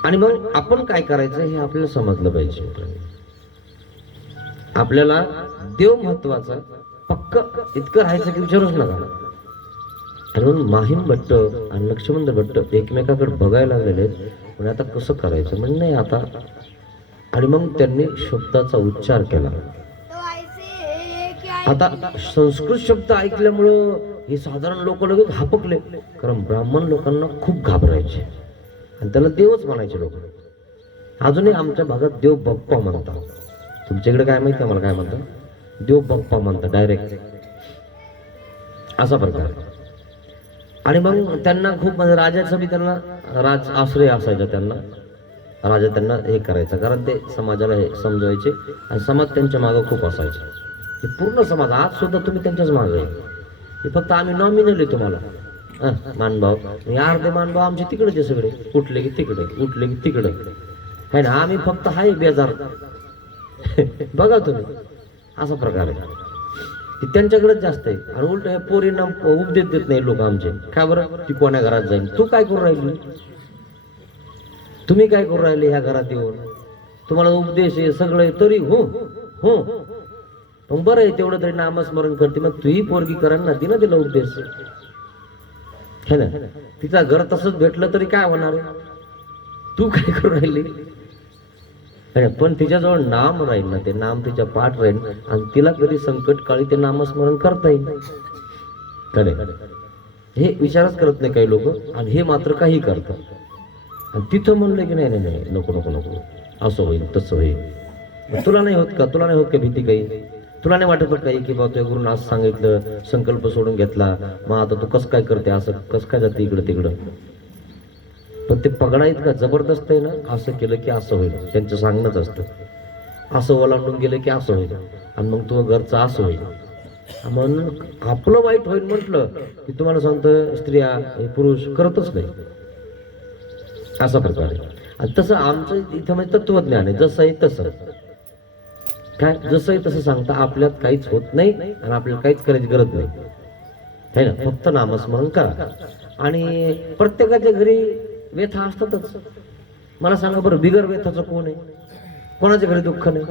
आणि मग आपण काय करायचं हे आपल्याला समजलं पाहिजे. आपल्याला देव महत्वाचा, पक्क इतकं राहायचं की विचारूच नका. आणि म्हणून माहीम भट्ट आणि लक्ष्मण भट्ट एकमेकाकडे बघायला लागलेले, पण आता कसं करायचं म्हणजे नाही आता. आणि मग त्यांनी शब्दाचा उच्चार केला. तो ऐसे की आई आता संस्कृत शब्द ऐकल्यामुळं हे साधारण लोक लगेच हापकले, कारण ब्राह्मण लोकांना खूप घाबरायचे आणि त्याला देवच म्हणायचे लोक. अजूनही आमच्या भागात देव बाप्पा म्हणतात. तुमच्याकडे काय माहिती आम्हाला काय म्हणतात? देव बाप्पा म्हणतात डायरेक्ट, असा प्रकार. आणि मग त्यांना खूप म्हणजे राजाचं बी त्यांना राज आश्रय असायचा. त्यांना राजा त्यांना हे करायचा, कारण ते समाजाला हे समजवायचे आणि समाज त्यांच्या मागं खूप असायचा. हे पूर्ण समाज आज सुद्धा तुम्ही त्यांच्याच मागे आहे. हे फक्त आम्ही नॉमिनल आहे तुम्हाला मानभाव. अर्धे मानभाव आमचे तिकडे सगळे, उठले की तिकडे उठले की तिकडे है ना. आम्ही फक्त हाय बेजार बघा तुम्ही, असा प्रकार आहे. त्यांच्याकडेच जास्त आहे. आणि उलट हे पोरींना उपदेश देत नाही लोक आमचे. का बरं? ती कोण्या घरात जाईल, तू काय करू राहिली, तुम्ही काय करू राहिले ह्या घरात येऊन, तुम्हाला उपदेश आहे सगळं तरी हो हो मग बरं आहे, तेवढं तरी नामस्मरण करते. मग तूही पोरगी करा ना, दिना तिला उपदेश है ना. तिचा घर तसंच भेटलं तरी काय होणार आहे, तू काय करू राहिली. पण तिच्याजवळ नाम राहील ना, ते नाम तिच्या पाठ राहील आणि तिला कधी संकट काळी ते नामस्मरण करता येईल. खरे हे विचारच करत नाही काही लोक, आणि हे मात्र काही करतात. आणि तिथं म्हणलं की नाही नाही नाही नको नको नको, असं होईल तसं होईल. तुला नाही होत का, तुला नाही होत का भीती काही, तुला नाही वाटत काही की बाबा तुझ्या गुरुनं असं सांगितलं, संकल्प सोडून घेतला, मग आता तू कसं काय करते, असं कसं काय जाते इकडं तिकडं. पण ते पगडा इतका जबरदस्त आहे ना, असं केलं की असं होईल, त्यांचं सांगणंच असतं. असं ओलांडून गेलं की असं होईल, आणि मग तुझं घरचं असं होईल. म्हणून आपलं वाईट होईल म्हटलं की तुम्हाला सांगतं स्त्रिया पुरुष करतच नाही, असा प्रकार आहे. आणि तसं आमचं इथं म्हणजे तत्वज्ञान आहे, जसं आहे तसं काय, जसं आहे तसं सांगता आपल्यात काहीच होत नाही आणि आपल्याला काहीच करायची गरज नाही है ना. फक्त नामस्मरण करा. आणि प्रत्येकाच्या घरी व्यथा असतातच. मला सांगा बरं, बिगर व्यथाचं कोण आहे? कोणाच्या घरी दुःख नाही?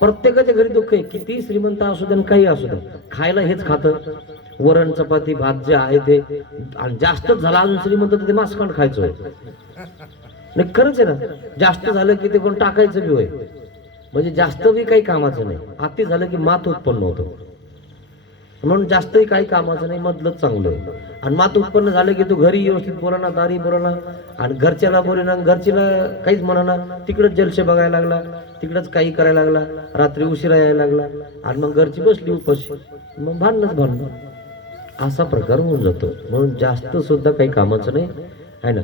प्रत्येकाच्या घरी दुःख आहे. किती श्रीमंत असू दे काही असू दे, खायला हेच खातं, वरण चपाती भात जे आहे ते. आणि जास्तच झाला अजून श्रीमंत तर ते मांसखंड खायचं होय. नाही खरंच आहे ना, जास्त झालं की ते पण टाकायचं बी होय. म्हणजे जास्त बी काही कामाचं नाही, अति झालं की मात उत्पन्न होतं. म्हणून जास्तही काही कामाचं नाही, मधलंच चांगलं आहे. आणि मात उत्पन्न झालं की तू घरी व्यवस्थित बोला ना, दारी बोला ना, आणि घरच्याला बोले ना, घरचीला काहीच म्हणा ना, तिकडंच जलसे बघायला लागला, तिकडंच काही करायला लागला, रात्री उशिरा यायला लागला, आणि मग घरची बसली उपाशी, मग भांडणच भांडणं. असा प्रकार होऊन जातो. म्हणून जास्त सुद्धा काही कामाचं नाही आहे ना.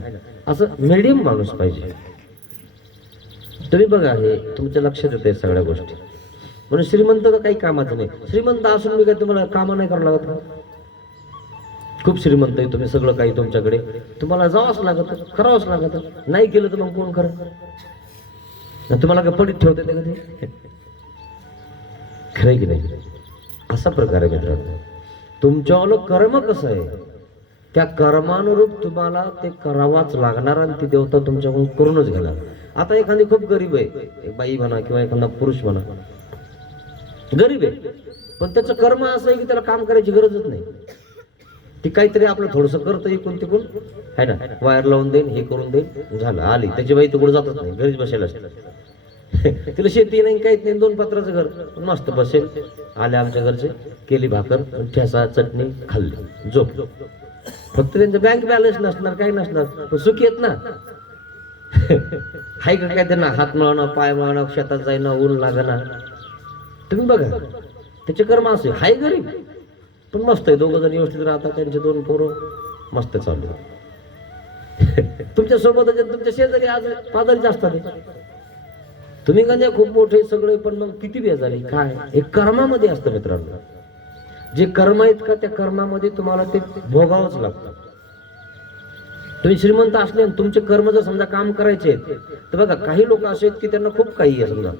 असं मिडियम माणूस पाहिजे. तुम्ही बघा, हे तुमच्या लक्षात येते सगळ्या गोष्टी. म्हणून श्रीमंत तर काही कामाचं नाही. श्रीमंत असून मी काय तुम्हाला कामं नाही करावं लागत. खूप श्रीमंत आहे तुम्ही, सगळं काही तुमच्याकडे, तुम्हाला जावंच लागत, करावंच लागत. नाही केलं तर मग कोण खरं? तुम्हाला काय पडीत ठेवते ते कधी? खरं की नाही? असा प्रकार आहे मित्रांनो. तुमच्यावालं कर्म कसं आहे, त्या कर्मानुरूप तुम्हाला ते करावाच लागणार आणि ती देवता तुमच्याकडून करूनच घेणार. आता एखादी खूप गरीब आहे, एक बाई म्हणा किंवा एखादा पुरुष म्हणा, गरीब आहे, पण त्याचं कर्म असं आहे की त्याला काम करायची गरजच नाही. ती काहीतरी आपलं थोडंसं करतं इकून तिकून, आहे ना, वायर लावून देईन, हे करून देईन, झालं, आली. त्याची बाई तिकडे जातच नाही, घरीच बसायला असते. तिला शेती नाही, काहीच नाही, 2 पत्राचं घर, मस्त बसेल. आले आमच्या घरचे, केली भाकर, ठेसा, चटणी खाल्ली, झोप. फक्त त्यांचं बँक बॅलन्स नसणार, काही नसणार, पण सुखी येत ना. हाय का काय त्यांना हात मळणं, पाय मळणं, शेतात जाणं, ऊन लागणं. तुम्ही बघा, त्याचे कर्म असे. हाय गरीब पण मस्त आहे, 2 जण व्यवस्थित राहतात, त्यांचे 2 पोरं मस्त चालू. तुमच्या सोबत तुमच्या शेजारी आज पाजारीच असतात. तुम्ही म्हणजे खूप मोठे सगळे, पण मग किती बेजारी काय? हे कर्मामध्ये असतं मित्रांनो. जे कर्म आहेत का, त्या कर्मामध्ये तुम्हाला ते भोगावंच लागतं. तुम्ही श्रीमंत असले आणि तुमचे कर्म जर समजा काम करायचे आहेत, तर बघा काही लोक असे आहेत की त्यांना खूप काही आहे, समजा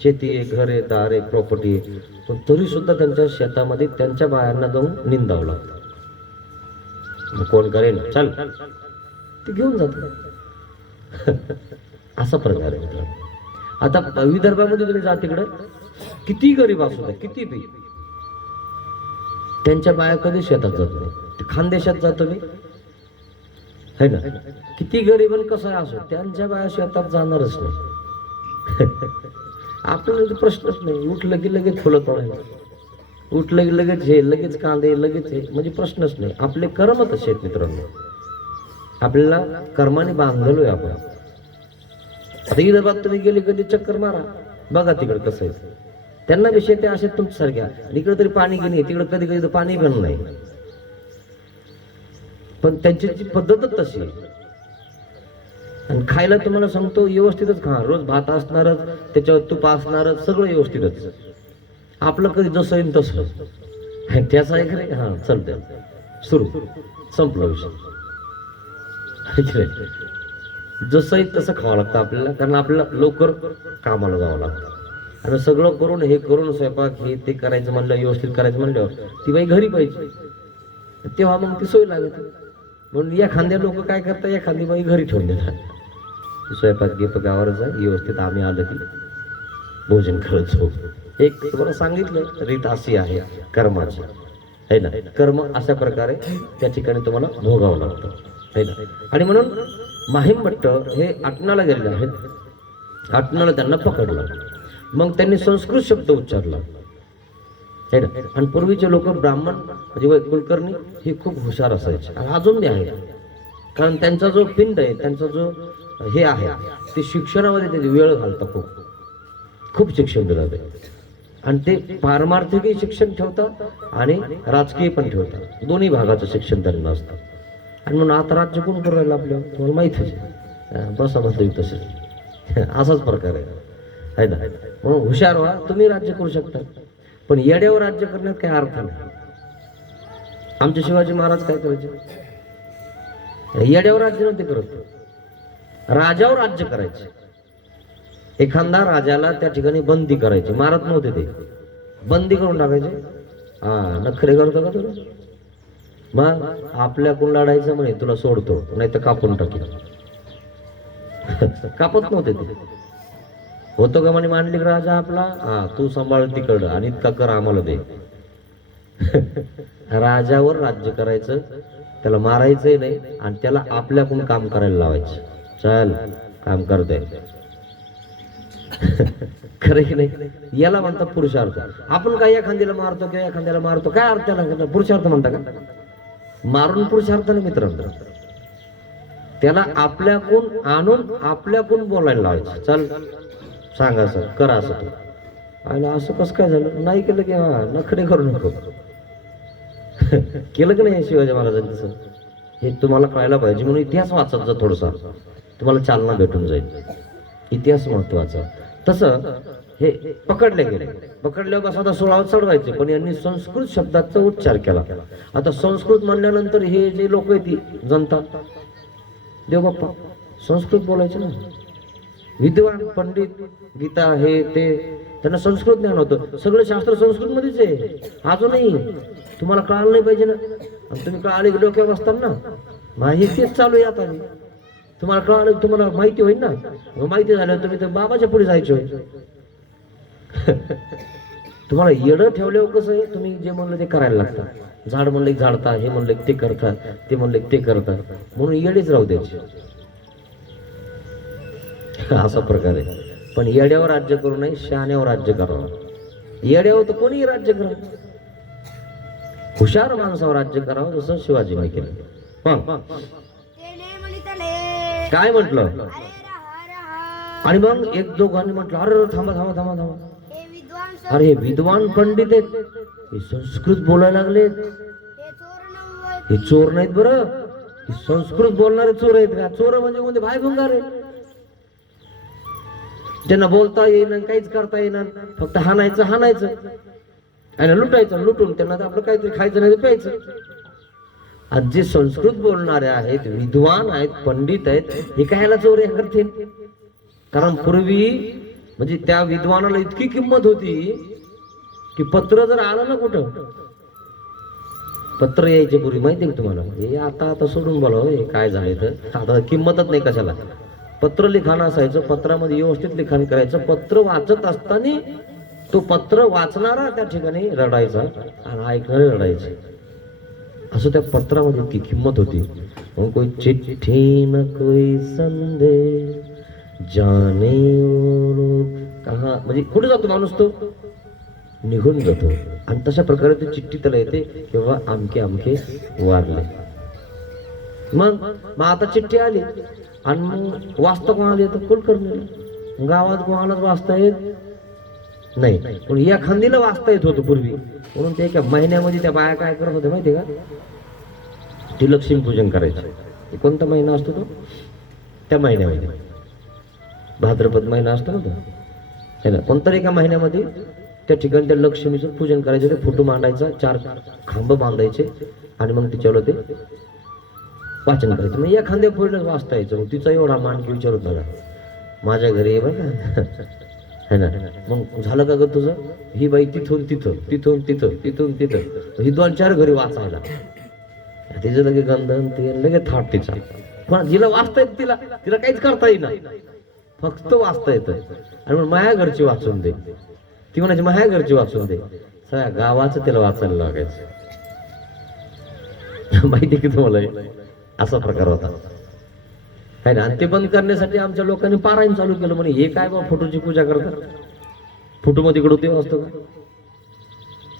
शेती आहे, घर आहे, दार आहे, प्रॉपर्टी आहे, पण तरी सुद्धा त्यांच्या शेतामध्ये त्यांच्या बायांना जाऊन निंदावं लागतं. कोण करेल, चल ते घेऊन जात. असा प्रकार आहे मित्रांनो. आता विदर्भामध्ये तुम्ही जा, तिकडं किती गरीब असू द्या, किती बी, त्यांच्या बाया कधी शेतात जात नाही. खानदेशात जातो मी, है ना, किती गरीब आणि कसं असो, त्यांच्या बाया शेतात जाणारच नाही. आपल्याला प्रश्नच नाही. उठलं की लगेच फुलं तोडायला, उठलं की लगेच हे, लगेच कांदे, लगेच हे, म्हणजे प्रश्नच नाही. आपले कर्म तसे आहेत मित्रांनो. आपल्याला कर्माने बांधलोय आपण. आता विदर्भात तुम्ही गेले, कधी चक्कर मारा, बघा तिकडे कसं आहे. त्यांना विषय ते असे तुमच्यासारख्या, इकडे तरी पाणी घेणे, तिकडे कधी कधी पाणी पण नाही, पण त्यांची पद्धतच तशी आहे. आणि खायला तुम्हाला सांगतो व्यवस्थितच खा. रोज भात असणारच, त्याच्यावर तूप असणारच, सगळं व्यवस्थितच. आपलं कधी जसं येईल तसं. त्याचा एक रे, हा चालतंय, सुरू, संपलं विषय. जसं येईल तसं खावं लागतं आपल्याला, कारण आपल्याला लवकर कामाला जावं लागतं. आणि सगळं करून, हे करून, स्वयंपाक हे ते करायचं म्हणलं, व्यवस्थित करायचं म्हणल्यावर ती बाई घरी पाहिजे, तेव्हा मग ती सोय लागत. म्हणून एखाद्या लोक काय करतात, एखादी बाई घरी ठेवून देतात. स्वयंपाक गिप गावावर जा, व्यवस्थित आम्ही आलं की भोजन करत जाऊ. एक तुम्हाला सांगितलं रीत अशी आहे कर्माची, है ना. कर्म अशा प्रकारे त्या ठिकाणी तुम्हाला भोगावं लागतं, है ना. आणि म्हणून माहिमभट्ट हे आटणाला गेलेले आहेत. आटणाला त्यांना पकडलं, मग त्यांनी संस्कृत शब्द उच्चारला, है ना. आणि पूर्वीचे लोक ब्राह्मण म्हणजे कुलकर्णी हे खूप हुशार असायचे, आणि अजून बी आहे. कारण त्यांचा जो पिंड आहे, त्यांचा जो हे आहे, ते शिक्षणामध्ये त्याची वेळ घालतात, खूप शिक्षण दिलं ते. आणि ते पारमार्थिकही शिक्षण ठेवतात आणि राजकीय पण ठेवतात. दोन्ही भागाचं शिक्षण त्यांना असतं. आणि म्हणून आता राज्य कोण करू राहिलं आपलं, तुम्हाला माहितीच आहे. बसा बसलं तसे असाच प्रकार आहे ना. म्हणून हुशार व्हा, तुम्ही राज्य करू शकता, पण येड्यावर राज्य करण्यात काही अर्थ नाही. आमचे शिवाजी महाराज काय करायचे, येड्यावर राज्य नव्हते करत, राजावर राज्य करायचे. एखादा राजाला त्या ठिकाणी बंदी करायची, मारत नव्हते ते, बंदी करून टाकायचे. हा, नखरे करतो का तुला, मग आपल्याकडून लढायचं म्हणे, तुला सोडतो नाही तर कापून टाकेल. कापत नव्हते ते. होतो का म्हणे मांडलिक राजा आपला, हा तू सांभाळ तिकडं आणि इतका कर आम्हाला दे. राजावर राज्य करायचं, त्याला मारायचंही नाही आणि त्याला आपल्याकडून काम करायला लावायचं. चल काम करते. खरं की नाही, याला म्हणतात पुरुषार्थ. आपण काय एखाद्याला मारतो किंवा एखाद्याला मारतो, काय अर्थ नाही, पुरुषार्थ म्हणता का? मारून पुरुषार्थ नाही मित्रांनो. त्याला आपल्याकडून आणून आपल्याकडून बोलायला लावायचं. चल सांगा असं, करा असं. तू आणि असं कसं काय झालं, नाही केलं की हा नखरे करू नको. केलं की नाही शिवाजी महाराजांनी तसं? हे तुम्हाला कळायला पाहिजे म्हणून इतिहास वाचत जा थोडासा, तुम्हाला चालना भेटून जाईल. इतिहास महत्वाचा. तसं हे पकडले गेले, पकडल्यावर कसं आता 16 चढवायचे, पण यांनी संस्कृत शब्दाचा उच्चार केला. आता संस्कृत म्हणल्यानंतर हे जे लोक आहेत ती जनता, देव बाप्पा संस्कृत बोलायचे ना, विद्वान पंडित गीता हे ते, त्यांना संस्कृत ज्ञान होतं. सगळं शास्त्र संस्कृत मध्येच आहे अजूनही. तुम्हाला कळालं नाही पाहिजे ना, आणि तुम्ही कळाले डोक्यावर बसताना ना, हे तेच चालू आहे आता. तुम्हाला कळालं, तुम्हाला माहिती होईल ना, माहिती झालं तुम्ही तर बाबाच्या पुढे जायचे होय. तुम्हाला येडं ठेवल्यावर कसं आहे, तुम्ही जे म्हणलं ते करायला लागतं. झाड म्हणलं की झाडता, हे म्हणलं की ते करतात, ते म्हणलं की ते करतात, म्हणून येडेच राहू द्यायचे. असा प्रकार आहे. पण येड्यावर राज्य करू नये, शहाण्यावर राज्य करावं. येड्यावर तर कोणीही राज्य करावं, हुशार माणसावर राज्य करावं, जसं शिवाजीने केलं. तेने म्हणितले काय म्हटलं? अरे रहा रहा. आणि मग एक दोघांनी म्हटलं, अरे थांबा थांबा थांबा थांबा, हे विद्वान अरे हे विद्वान पंडित आहेत, हे संस्कृत बोलायला लागले, हे चोर नव्हे. हे चोर नाहीत बरं, हे संस्कृत बोलणारे चोर आहेत का? चोर म्हणजे कोणते भाईभंगार आहे, ज्यांना बोलता येईना, काहीच करता येईना, फक्त हाणायचं हाणायचं आणि लुटायचं, लुटून त्यांना आपलं काहीतरी खायचं नाही प्यायचं. आज जे संस्कृत बोलणारे आहेत, विद्वान आहेत, पंडित आहेत, हे कायला चोऱ्या करतील? कारण पूर्वी म्हणजे त्या विद्वानाला इतकी किंमत होती की पत्र जर आलं ना कुठं, पत्र यायचे पूर्वी माहिती आहे तुम्हाला. हे आता आता सोडून बोला, हे काय झालं तर आता किंमतच नाही कशाला. पत्र लिखाण असायचं, पत्रामध्ये व्यवस्थित लिखाण करायचं. पत्र वाचत असताना तो पत्र वाचणारा त्या ठिकाणी रडायचा आणि ऐकणारे रडायचे, असं त्या पत्रामध्ये इतकी किंमत होती. मग कोई चिठ्ठी न कोई संदेश जाने कहा, म्हणजे कुठे जातो माणूस तो निघून जातो. आणि तशा प्रकारे ती चिठ्ठी त्याला येते किंवा आमके आमके वारले. मग आता चिठ्ठी आली आणि मग वाचता कोणाला येतं? कुलकर्णी. गावात कोणालाच वाचता येत नाही, पण या खंदीला वाचता येत होतं पूर्वी. म्हणून ते एका महिन्यामध्ये त्या बाया काय करत होत्या माहिती का? ती लक्ष्मी पूजन करायची. कोणता महिना असतो तो? त्या महिन्यामध्ये भाद्रपद महिना असतो ना तो, कोणतरी एका महिन्यामध्ये त्या ठिकाणी त्या लक्ष्मीचं पूजन करायचं. ते फोटो मांडायचा, 4 खांब बांधायचे आणि मग तिच्यावर ते वाचन करायचं. मग या खांद्या पुढे वाचता यायचं. मग तिचा एवढा मानकी विचारत बघा, माझ्या घरी ये बघा है ना. मग झालं का ग तुझं? ही बाई तिथून तिथं, तिथून तिथं, तिथून तिथं, ही 2-4 घरी वाचायला. तिचं लगे गंधन ते लगे थाट तिचा. पण जिला वाचता येत तिला तिला काहीच करता येईना, फक्त वाचता येतं. आणि मग माझ्या घरची वाचून दे, ती म्हणायची माझ्या घरची वाचून दे. सगळ्या गावाचं तिला वाचायला लागायचं. माहिती की तुम्हाला? असा प्रकार होता है ना. आणि ते बंद करण्यासाठी आमच्या लोकांनी पारायण चालू केलं. म्हणे हे काय बा फोटोची पूजा करतात, फोटो मध्ये इकडं देव असतो का?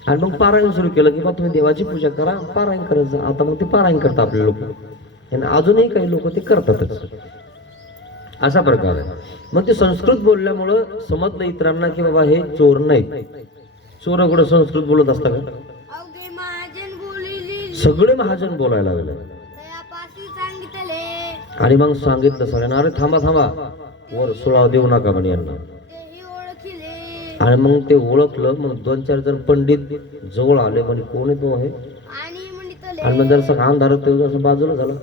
आणि मग पारायण सुरू केलं की बा तुम्ही देवाची पूजा करा, पारायण करायचं. आता मग ते पारायण करतात आपले लोक, आणि अजूनही काही लोक ते करतातच. असा प्रकार आहे. मग ते संस्कृत बोलल्यामुळं समजलं इतरांना की बाबा हे चोर नाहीत. चोर कुठं संस्कृत बोलत असता का? अवघे महाजन बोलिली सगळे महाजन बोलायला लागले. तयापाशी सांगितले आणि मग सांगितलं सगळ्यांना, अरे थांबा थांबा, वर सुळाव देऊ नका म्हणे यांना. तेही ओळखिले आणि मग ते ओळखलं. मग 2-4 जण पंडित जवळ आले. म्हणे कोण आहे तो आहे? आणि म्हणितले आणि मग जरसं अंधारात ते जसं बाजूला झालं.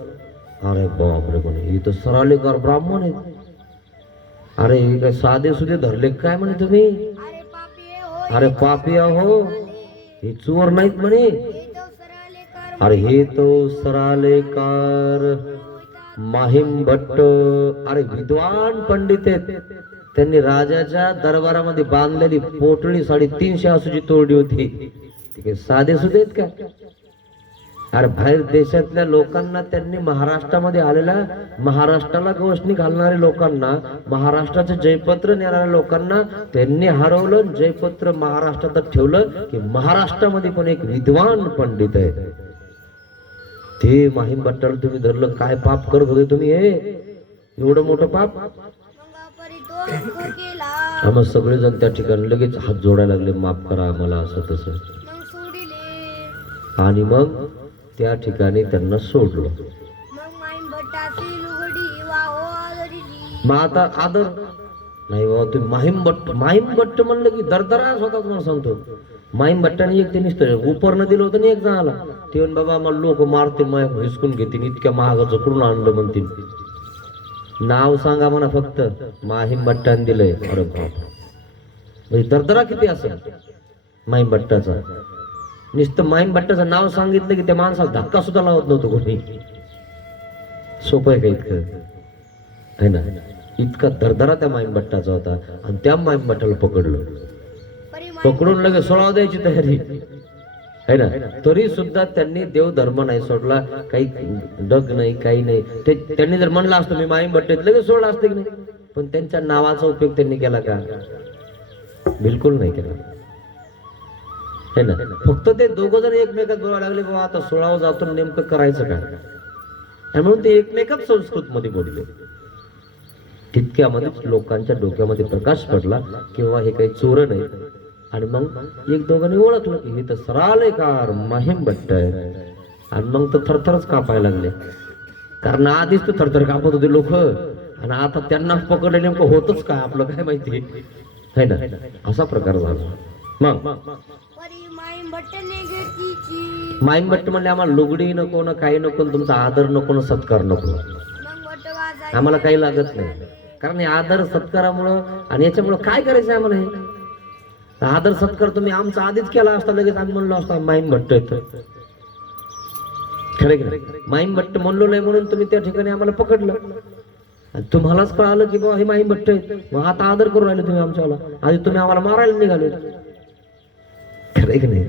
अरे बापरे, कोणी ही तर सरालेकार ब्राह्मण आहेत. अरे हे काय साधे सुधे धरले काय म्हणे तुम्ही? अरे पापी होय अरे पापी आहो, हे चोर नाहीत म्हणे. हे तो सरले कर अरे हे तो सरालेकार माहिम भट्ट, अरे विद्वान पंडित आहेत. त्यांनी राजाच्या दरबारामध्ये बांधलेली पोटळी 350 आसूची तोडली होती. ठीक आहे, साधे सुधे आहेत का? अरे बाहेर देशातल्या लोकांना त्यांनी महाराष्ट्रामध्ये आलेल्या, महाराष्ट्राला गवसणी घालणाऱ्या लोकांना, महाराष्ट्राचं जयपत्र नेणाऱ्या लोकांना त्यांनी हरवलं. जयपत्र महाराष्ट्रात ठेवलं की महाराष्ट्रामध्ये पण एक विद्वान पंडित आहे. ते माहीम भट्टाला तुम्ही धरलं. काय पाप करत होते तुम्ही? हे एवढं मोठं पाप. मग परी तो केला मग सगळेजण त्या ठिकाणी लगेच हात जोडायला लागले, माफ करा आम्हाला, असं तसं. मग सोडिले आणि मग त्या ठिकाणी त्यांना सोडलं. मग माईन भट्टाची लुगडी वाहो आदरिली. मग आता आदर नाही बाबा, तुम्ही माहीम भट्ट म्हणलं की दरदराच होता. तुम्हाला सांगतो, माहीम भट्टाने एक ते नुसतं उपरनं दिलं होतं, एक जणाला ते म्हणून बाबा मला लोक मारतील, माय हिसकून घेतील, इतक्या महागाचं कुठून आणलं म्हणतील. नाव सांगा म्हणा फक्त, माहीम भट्टाने दिलंय. अरे बाप, म्हणजे दरदरा किती असेल माहीम भट्टाचा. नुसतं माहीम भट्टाचं नाव सांगितलं की त्या माणसाला धक्का सुद्धा लावत नव्हतं कोणी. सोपं आहे का इतकं, है ना? इतका दरदरा त्या माहीम भट्टाचा होता. आणि त्या माहीम भट्टाला पकडलं, परी माईन पकडून लगेच सोळाव द्यायची तयारी, है ना? तरी सुद्धा त्यांनी देव धर्म नाही सोडला, काही डग नाही, काही नाही. त्यांनी जर म्हणलं असतं मी माहीम भट्टीत, लगेच सोडलं असतं की नाही. पण त्यांच्या नावाचा उपयोग त्यांनी केला का? बिलकुल नाही केला, है ना? फक्त ते दोघं जण एकमेकात बोलायला लागले, बाबा आता सोळावं जातो, नेमकं करायचं काय? आणि म्हणून ते एकमेकाच संस्कृत मध्ये बोलले. तितक्यामध्ये लोकांच्या डोक्यामध्ये प्रकाश पडला किंवा हे काही चोर नाही. आणि मग एक दोघांनी ओळखलं की हे तर सरालेकार माहीम भट्ट आहे. आणि मग तर थरथरच कापायला लागले, कारण आधीच तर थरथर कापत होते लोक, आणि आता त्यांना पकडलं, नेमकं होतच काय आपलं काय माहिती, है ना? असा प्रकार झाला. मग परी माईन भट्टने घेतलीची. माहीम भट्ट म्हणले आम्हाला लुगडी नको ना, काही नको, तुमचा आदर नको ना, सत्कार नको, मग भट्टवासा आम्हाला काही लागत नाही. कारण हे आदर सत्कारामुळं आणि याच्यामुळं काय करायचं आम्हाला? हे आदर सत्कार तुम्ही आमचा आधीच केला असता, लगेच आम्ही म्हणलो असतो माहीम भट्ट येतं. खरं की नाही? माहीम भट्ट म्हणलो नाही म्हणून तुम्ही त्या ठिकाणी आम्हाला पकडलं, आणि तुम्हालाच कळालं की बाबा हे माहीम भट्ट आहे. मग आता आदर करून राहिले तुम्ही आमच्याला, आधी तुम्ही आम्हाला मारायला निघाले. खरं की नाही?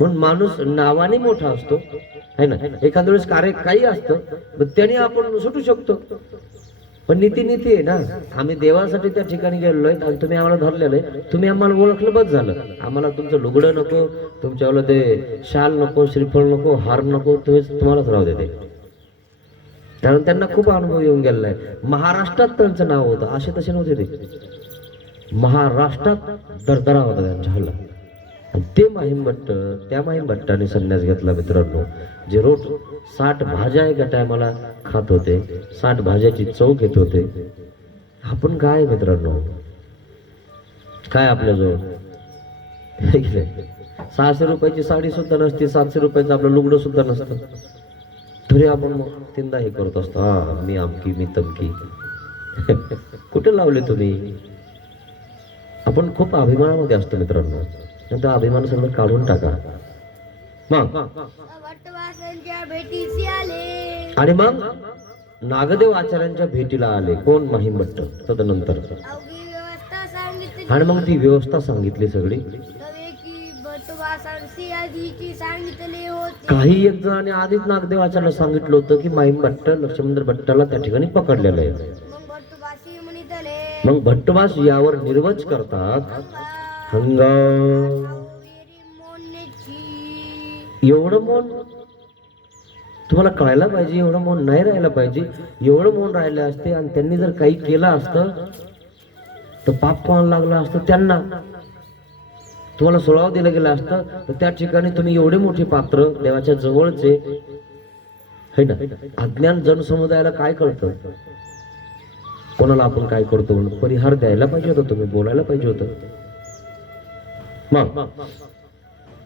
म्हणून माणूस नावाने मोठा असतो, है ना? एखाद्या वेळेस कार्य काही असतं त्याने आपण सुटू शकतो, पण नीती आहे ना. आम्ही देवासाठी त्या ठिकाणी गेलोय आणि तुम्ही आम्हाला धरलेलं आहे, तुम्ही आम्हाला ओळखलं बस झालं. आम्हाला तुमचं लुगडं नको, तुमच्यावाला ते शाल नको, श्रीफळ नको, हार नको, तुम्हालाच राहू देते. कारण त्यांना खूप अनुभव येऊन गेलेला आहे. महाराष्ट्रात त्यांचं नाव होतं, असे तसे नव्हते ते. महाराष्ट्रात दरदरा होता त्यांच्या हल्ला. ते माहीम भट्ट, त्या माहीम भट्टाने संन्यास घेतला मित्रांनो, जे रोज 60 भाज्या एका टायमाला खात होते, 60 भाज्याची चव घेत होते. आपण काय मित्रांनो, काय आपल्याजवळ 600 रुपयाची साडी सुद्धा नसते, 700 रुपयाचं आपलं लुगडं सुद्धा नसतं, तरी आपण मग तीनदा हे करत असतो, हा मी आमकी मी तमकी. कुठे लावले तुम्ही? आपण खूप अभिमानामध्ये असतो मित्रांनो, तो अभिमान सगळं काढून टाका. मग भट्टवासांच्या भेटीशी आले. आणि मग नागदेव आचार्यांच्या भेटीला आले. कोण? माहीम भट्ट. तदनंतर अवघी व्यवस्था सांगितली. आणि मग ती व्यवस्था सांगितली सगळी. तवे की भट्टवासांशी आधीची सांगितले होते. काही एक जणांनी आधीच नागदेव आचार्याला सांगितलं होतं की माहीम भट्ट लक्ष्मण भट्टाला त्या ठिकाणी पकडलेलं आहे. मग भट्टवासी म्हणितले. मग भट्टवास यावर निर्वच करतात, हंगाम एवढं मौन तुम्हाला कळायला पाहिजे, एवढं मौन नाही राहायला पाहिजे. एवढं मौन राहिले असते आणि त्यांनी जर काही केलं असतं तर पाप कोणाला लागलं असतं? त्यांना. तुम्हाला सोळावं दिलं गेलं असतं तर त्या ठिकाणी तुम्ही एवढे मोठे पात्र देवाच्या जवळचे, है ना? अज्ञान जनसमुदायाला काय कळतं, कोणाला आपण काय करतो म्हणून परिहार द्यायला पाहिजे होता, तुम्ही बोलायला पाहिजे होतं. मग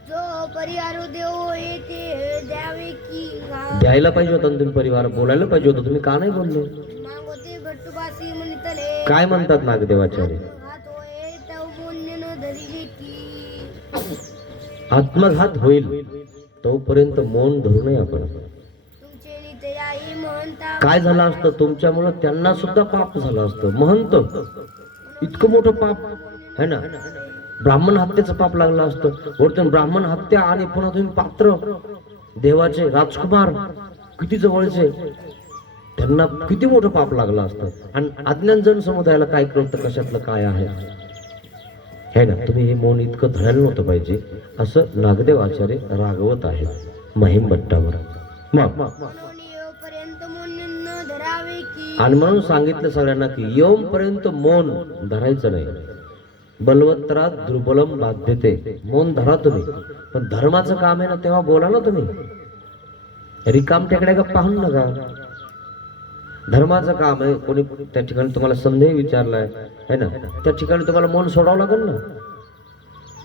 जो परिहार देव येते द्यावे की द्यायला पाहिजे होता तुम्ही, परिवार बोलायला पाहिजे होतं, तुम्ही का नाही बोलले? मागोते भट्टवासी म्हणितले. काय म्हणतात नागदेवाचार्य? हात होय तव पुण्य न धरिले की. आत्मघात होईल तोपर्यंत मौन धरू नये आपण. तुमचे नित्याई म्हणता. काय झालं असतं तुमच्यामुळं? त्यांना सुद्धा पाप झालं असतं. महंत इतकं मोठं पाप, है ना? ब्राह्मण हत्येचं पाप लागलं असतं. वरतून ब्राह्मण हत्या आणि पुन्हा तुम्ही पात्र देवाचे राजकुमार किती जवळचे, त्यांना किती मोठं पाप लागलं असतं. आणि अज्ञान जन समुदायाला काय कळतं कशातलं काय आहे, है ना? तुम्ही हे मौन इतकं धरायला नव्हतं पाहिजे, असं नागदेव आचार्य रागवत आहे माहीम भट्टावर. मग पर्यंत मौन न धरावे की. आणि म्हणून सांगितलं सगळ्यांना की येऊन पर्यंत मौन धरायचं नाही. बलवत्तरात दुर्बलम बाध्यते. मौन धरा तुम्ही, पण धर्माचं काम आहे ना तेव्हा बोला ना तुम्ही. रिकाम टेकड्या का पाहून नका. धर्माचं काम आहे. कोणी त्या ठिकाणी तुम्हाला संदेह विचारलाय है ना, त्या ठिकाणी तुम्हाला मौन सोडावं लागेल ना.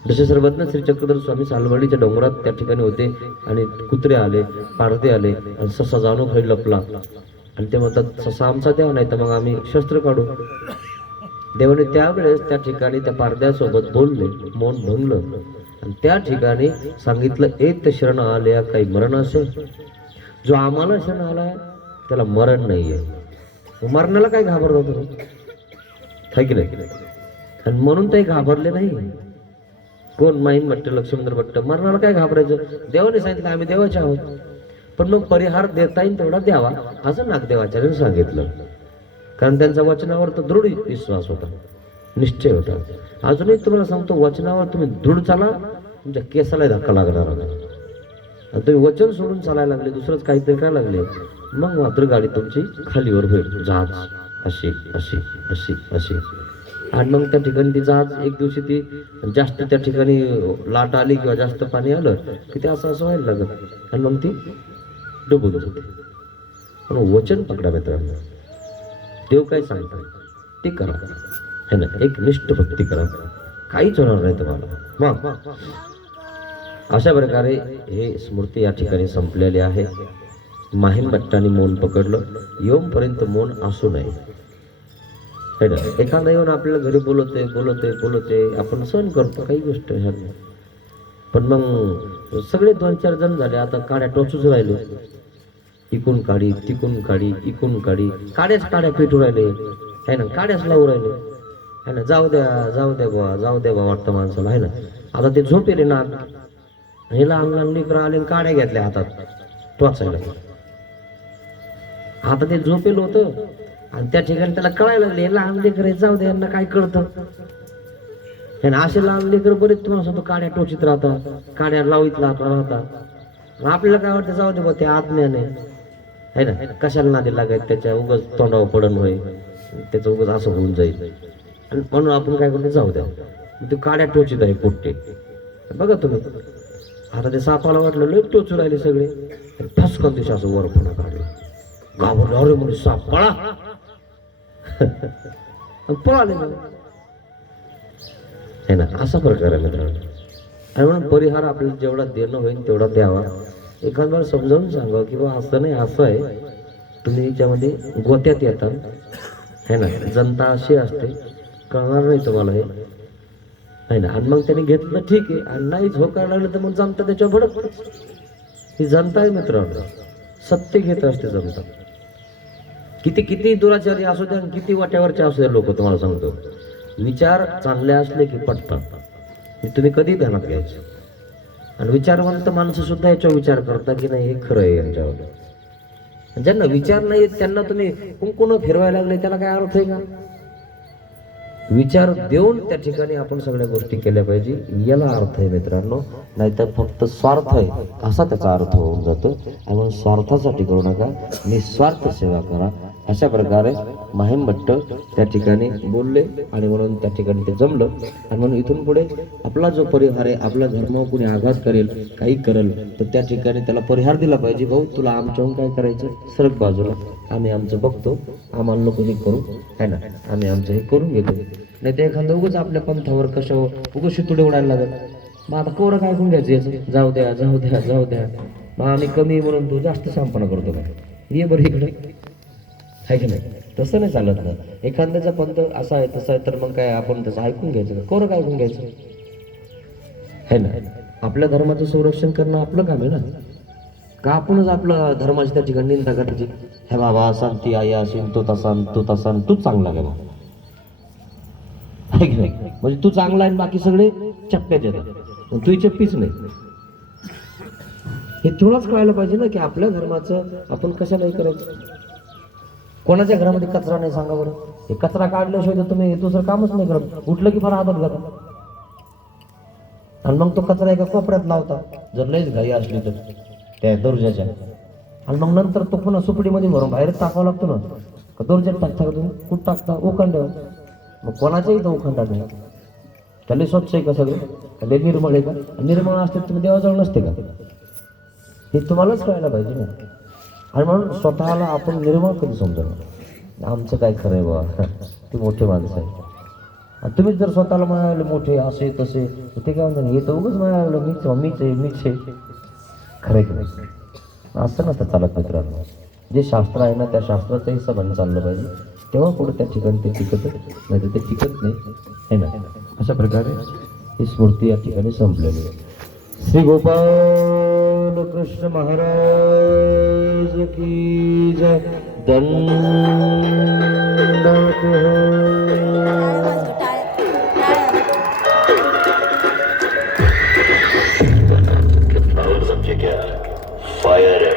जसे सर्वज्ञ श्री चक्रधर स्वामी सालवडीच्या डोंगरात त्या ठिकाणी होते आणि कुत्रे आले, पारदे आले आणि ससा जाणू खाली लपला आणि ते म्हणतात ससा आमचा द्या, नाही तर मग आम्ही शस्त्र काढू. देवाने त्यावेळेस त्या ठिकाणी त्या पारद्यासोबत बोलले, मौन भंगलं आणि त्या ठिकाणी सांगितलं एक शरण आल्या काही मरण असेल. जो आम्हाला शरण आलाय त्याला मरण नाहीये. मरणाला काय घाबरतो तुम्ही, है की नाही? आणि म्हणून ते घाबरले नाही. कोण माहीम भट्ट, लक्ष्मींद्र भट्ट, मरणाला काय घाबरायचं? देवाने सांगितलं आम्ही देवाचे आहोत, पण मग परिहार देता येईल तेवढा द्यावा असं नागदेवाचार्यांनी सांगितलं. कारण त्यांचा वचनावर तर दृढ विश्वास होता, निश्चय होता. अजूनही तुम्हाला सांगतो, वचनावर तुम्ही दृढ चाला, तुमच्या केसाला धक्का लागणार होता. तुम्ही वचन सोडून चालायला लागले, दुसरंच काहीतरी काय लागले, मग मात्र गाडी तुमची खालीवर होईल. जहाज अशी अशी अशी अशी आणि मग त्या ठिकाणी ती जहाज एक दिवशी ती जास्त त्या ठिकाणी लाट आली किंवा जास्त पाणी आलं की ते असं असं व्हायला लागत आणि मग ती डुबून जाते. पण वचन पकडा मित्रांनो. देव काय सांगतात ते करा, है ना. एक निष्ठ भक्ती करा, काहीच होणार नाही तुम्हाला. मग अशा प्रकारे हे स्मृती या ठिकाणी संपलेली आहे. माहीम भट्टाने मौन पकडलं. योमपर्यंत मौन असू नये. एखादा येऊन आपल्याला घरी बोलवते बोलवते बोलवते, आपण सहन करतो काही गोष्ट ह्या. पण मग सगळे 2-4 जण झाले, आता काड्या टोचूच राहिले. इकून काढी तिकून काढी इकून काढी, काड्याच काड्या पेटू राहिले है ना, काड्याच लावू राहिले है ना. जाऊ द्या जाऊ द्या बा, जाऊ द्या बा वाटतं माणसाला है ना. आता ते झोपेले ना, हे लहान लहान लेकरं आले, काड्या घेतल्या हातात टोचायला. आता ते झोपेल होतं आणि त्या ठिकाणी त्याला कळायला लागले लहान लेकर जाऊ दे, यांना काय कळतं. असे लहान लेकर बरेच तुम्हाला सांगतो काड्या टोचित राहतात, काड्या लावित राहतात. आपल्याला काय वाटतं, जाऊ दे बा ते आज्ञाने है ना, कशाला नादी लागायचं, त्याच्या उगाच तोंडावर पडण होय, त्याचं उगाच असं होऊन जाईल. आणि म्हणून आपण काय करतो, जाऊ द्या. ते काड्या टोचित आहे पोट्टे बघा तुम्ही. आता ते सापाला वाटलं लय टोचू राहिले सगळे, फसकन दिवशी असं वरपणा काढला, घाबरला, अरे म्हणजे साप पळा. पळाले है ना. असा प्रकार आहे मित्रांनो. आणि म्हणून परिहार आपल्याला जेवढा देणं होईल तेवढा द्यावा. एखाद्याला समजावून सांगा की बा असं नाही, असं आहे. तुम्ही याच्यामध्ये गोत्यात येतात है ना, जनता अशी असते, कळणार नाही तुम्हाला हे आहे ना. आणि मग त्यांनी घेतलं ठीक आहे, आणि नाही झोकायला लागलं तर मग जनता त्याच्यावर भडक. ही जनता आहे मित्रांनो, सत्य घेत असते जनता. किती किती दुराचारी असू द्या, किती वाट्यावरचे असू द्या लोक, तुम्हाला सांगतो विचार चांगले असले की पटतात. तुम्ही कधी ध्यानात घ्यायचं. आणि विचारवंत माणसं सुद्धा याच्यावर विचार करता की नाही हे खरं आहे यांच्यावर. ज्यांना विचार नाही त्यांना तुम्ही कुंकुण फिरवायला लागले, त्याला काय अर्थ आहे का? विचार देऊन त्या ठिकाणी आपण सगळ्या गोष्टी केल्या पाहिजे, याला अर्थ आहे मित्रांनो. नाहीतर फक्त स्वार्थ आहे असा त्याचा अर्थ होऊन जातो. आणि म्हणून स्वार्थासाठी करू नका, निस्वार्थ सेवा करा. अशा प्रकारे माहीम भट्ट त्या ठिकाणी बोलले आणि म्हणून त्या ठिकाणी ते जमलं. आणि म्हणून इथून पुढे आपला जो परिहार आहे, आपल्या धर्मावर कोणी आघात करेल, काही करेल, तर त्या ठिकाणी त्याला परिहार दिला पाहिजे. भाऊ तुला आमच्याहून काय करायचं, सरक बाजूला, आम्ही आमचं बघतो, आम्हाला नको हे करू है ना, आम्ही आमचं हे करून घेतो. नाही तर एखादं उगाच आपल्या पंथावर कशावर उगाच शितुडे उडायला लागत. मग आता कोरं काय करून घ्यायचं याचं, जाऊ द्या जाऊ द्या जाऊ द्या. मग आम्ही कमी म्हणून तू जास्त सांपणा करतो का, ये बरं इकडे, आहे की नाही? तसं नाही चालत ना. एखाद्याचा पंथ असा आहे तसा आहे तर मग काय आपण तसं ऐकून घ्यायचं का, कोरं काय ऐकून घ्यायचं है ना. आपल्या धर्माचं संरक्षण करणं आपलं काम आहे ना. का आपणच आपलं धर्माची त्या ठिकाणी निंदा करायची, हे बाबा शांती आई असेल तो तसा तू तसा तूच चांगला गेला, आहे की नाही? म्हणजे तू चांगला आहे बाकी सगळे चप्प्यात येतात, तू चप्पीच नाही. हे तुलाच कळायला पाहिजे ना की आपल्या धर्माचं आपण कशालाही करायचं. कोणाच्या घरामध्ये कचरा नाही सांगा बरं. हे कचरा काढल्याशिवाय तर तुम्ही दुसरं कामच नाही करत. उठलं की फार हातात घाला आणि मग तो कचरा एका कोपऱ्यात लावता, जर लईच घाई असली तर त्या दर्जाच्या. आणि मग नंतर तो पुन्हा सुपडीमध्ये भरून बाहेर टाकावा लागतो ना. का दर्जात टाकता का तुम्ही, कुठं टाकता, उखंड्यावर. मग कोणाच्याही तो उखंडा नाही. त्याला स्वच्छ आहे का सगळं? त्याला निर्मळ आहे का? निर्मळ असते तुम्ही देवाजवळ नसते का? हे तुम्हालाच कळायला पाहिजे ना. आणि म्हणून स्वतःला आपण निर्मळ कधी समजणार, आमचं काय खरं आहे बाबा, ते मोठे माणसं आहे. आणि तुम्हीच जर स्वतःला म्हणाले मोठे असे तसे, ते काय म्हणतात, हे तर उगाच म्हणायला मीच आहे. खरं आहे की नाही? असं नसतं चालत मित्रांनो. जे शास्त्र आहे ना, त्या शास्त्राचा हिशोबाने चाललं पाहिजे, तेव्हा पुढे त्या ठिकाणी ते टिकत, नाही तर ते टिकत नाही, है ना. अशा प्रकारे ही स्मृती या ठिकाणी संपलेली आहे. श्री गोपाल कृष्ण महाराज की जय. दंडवत टाळ्या वाजवा, टाळ्या. समझे क्या? फायर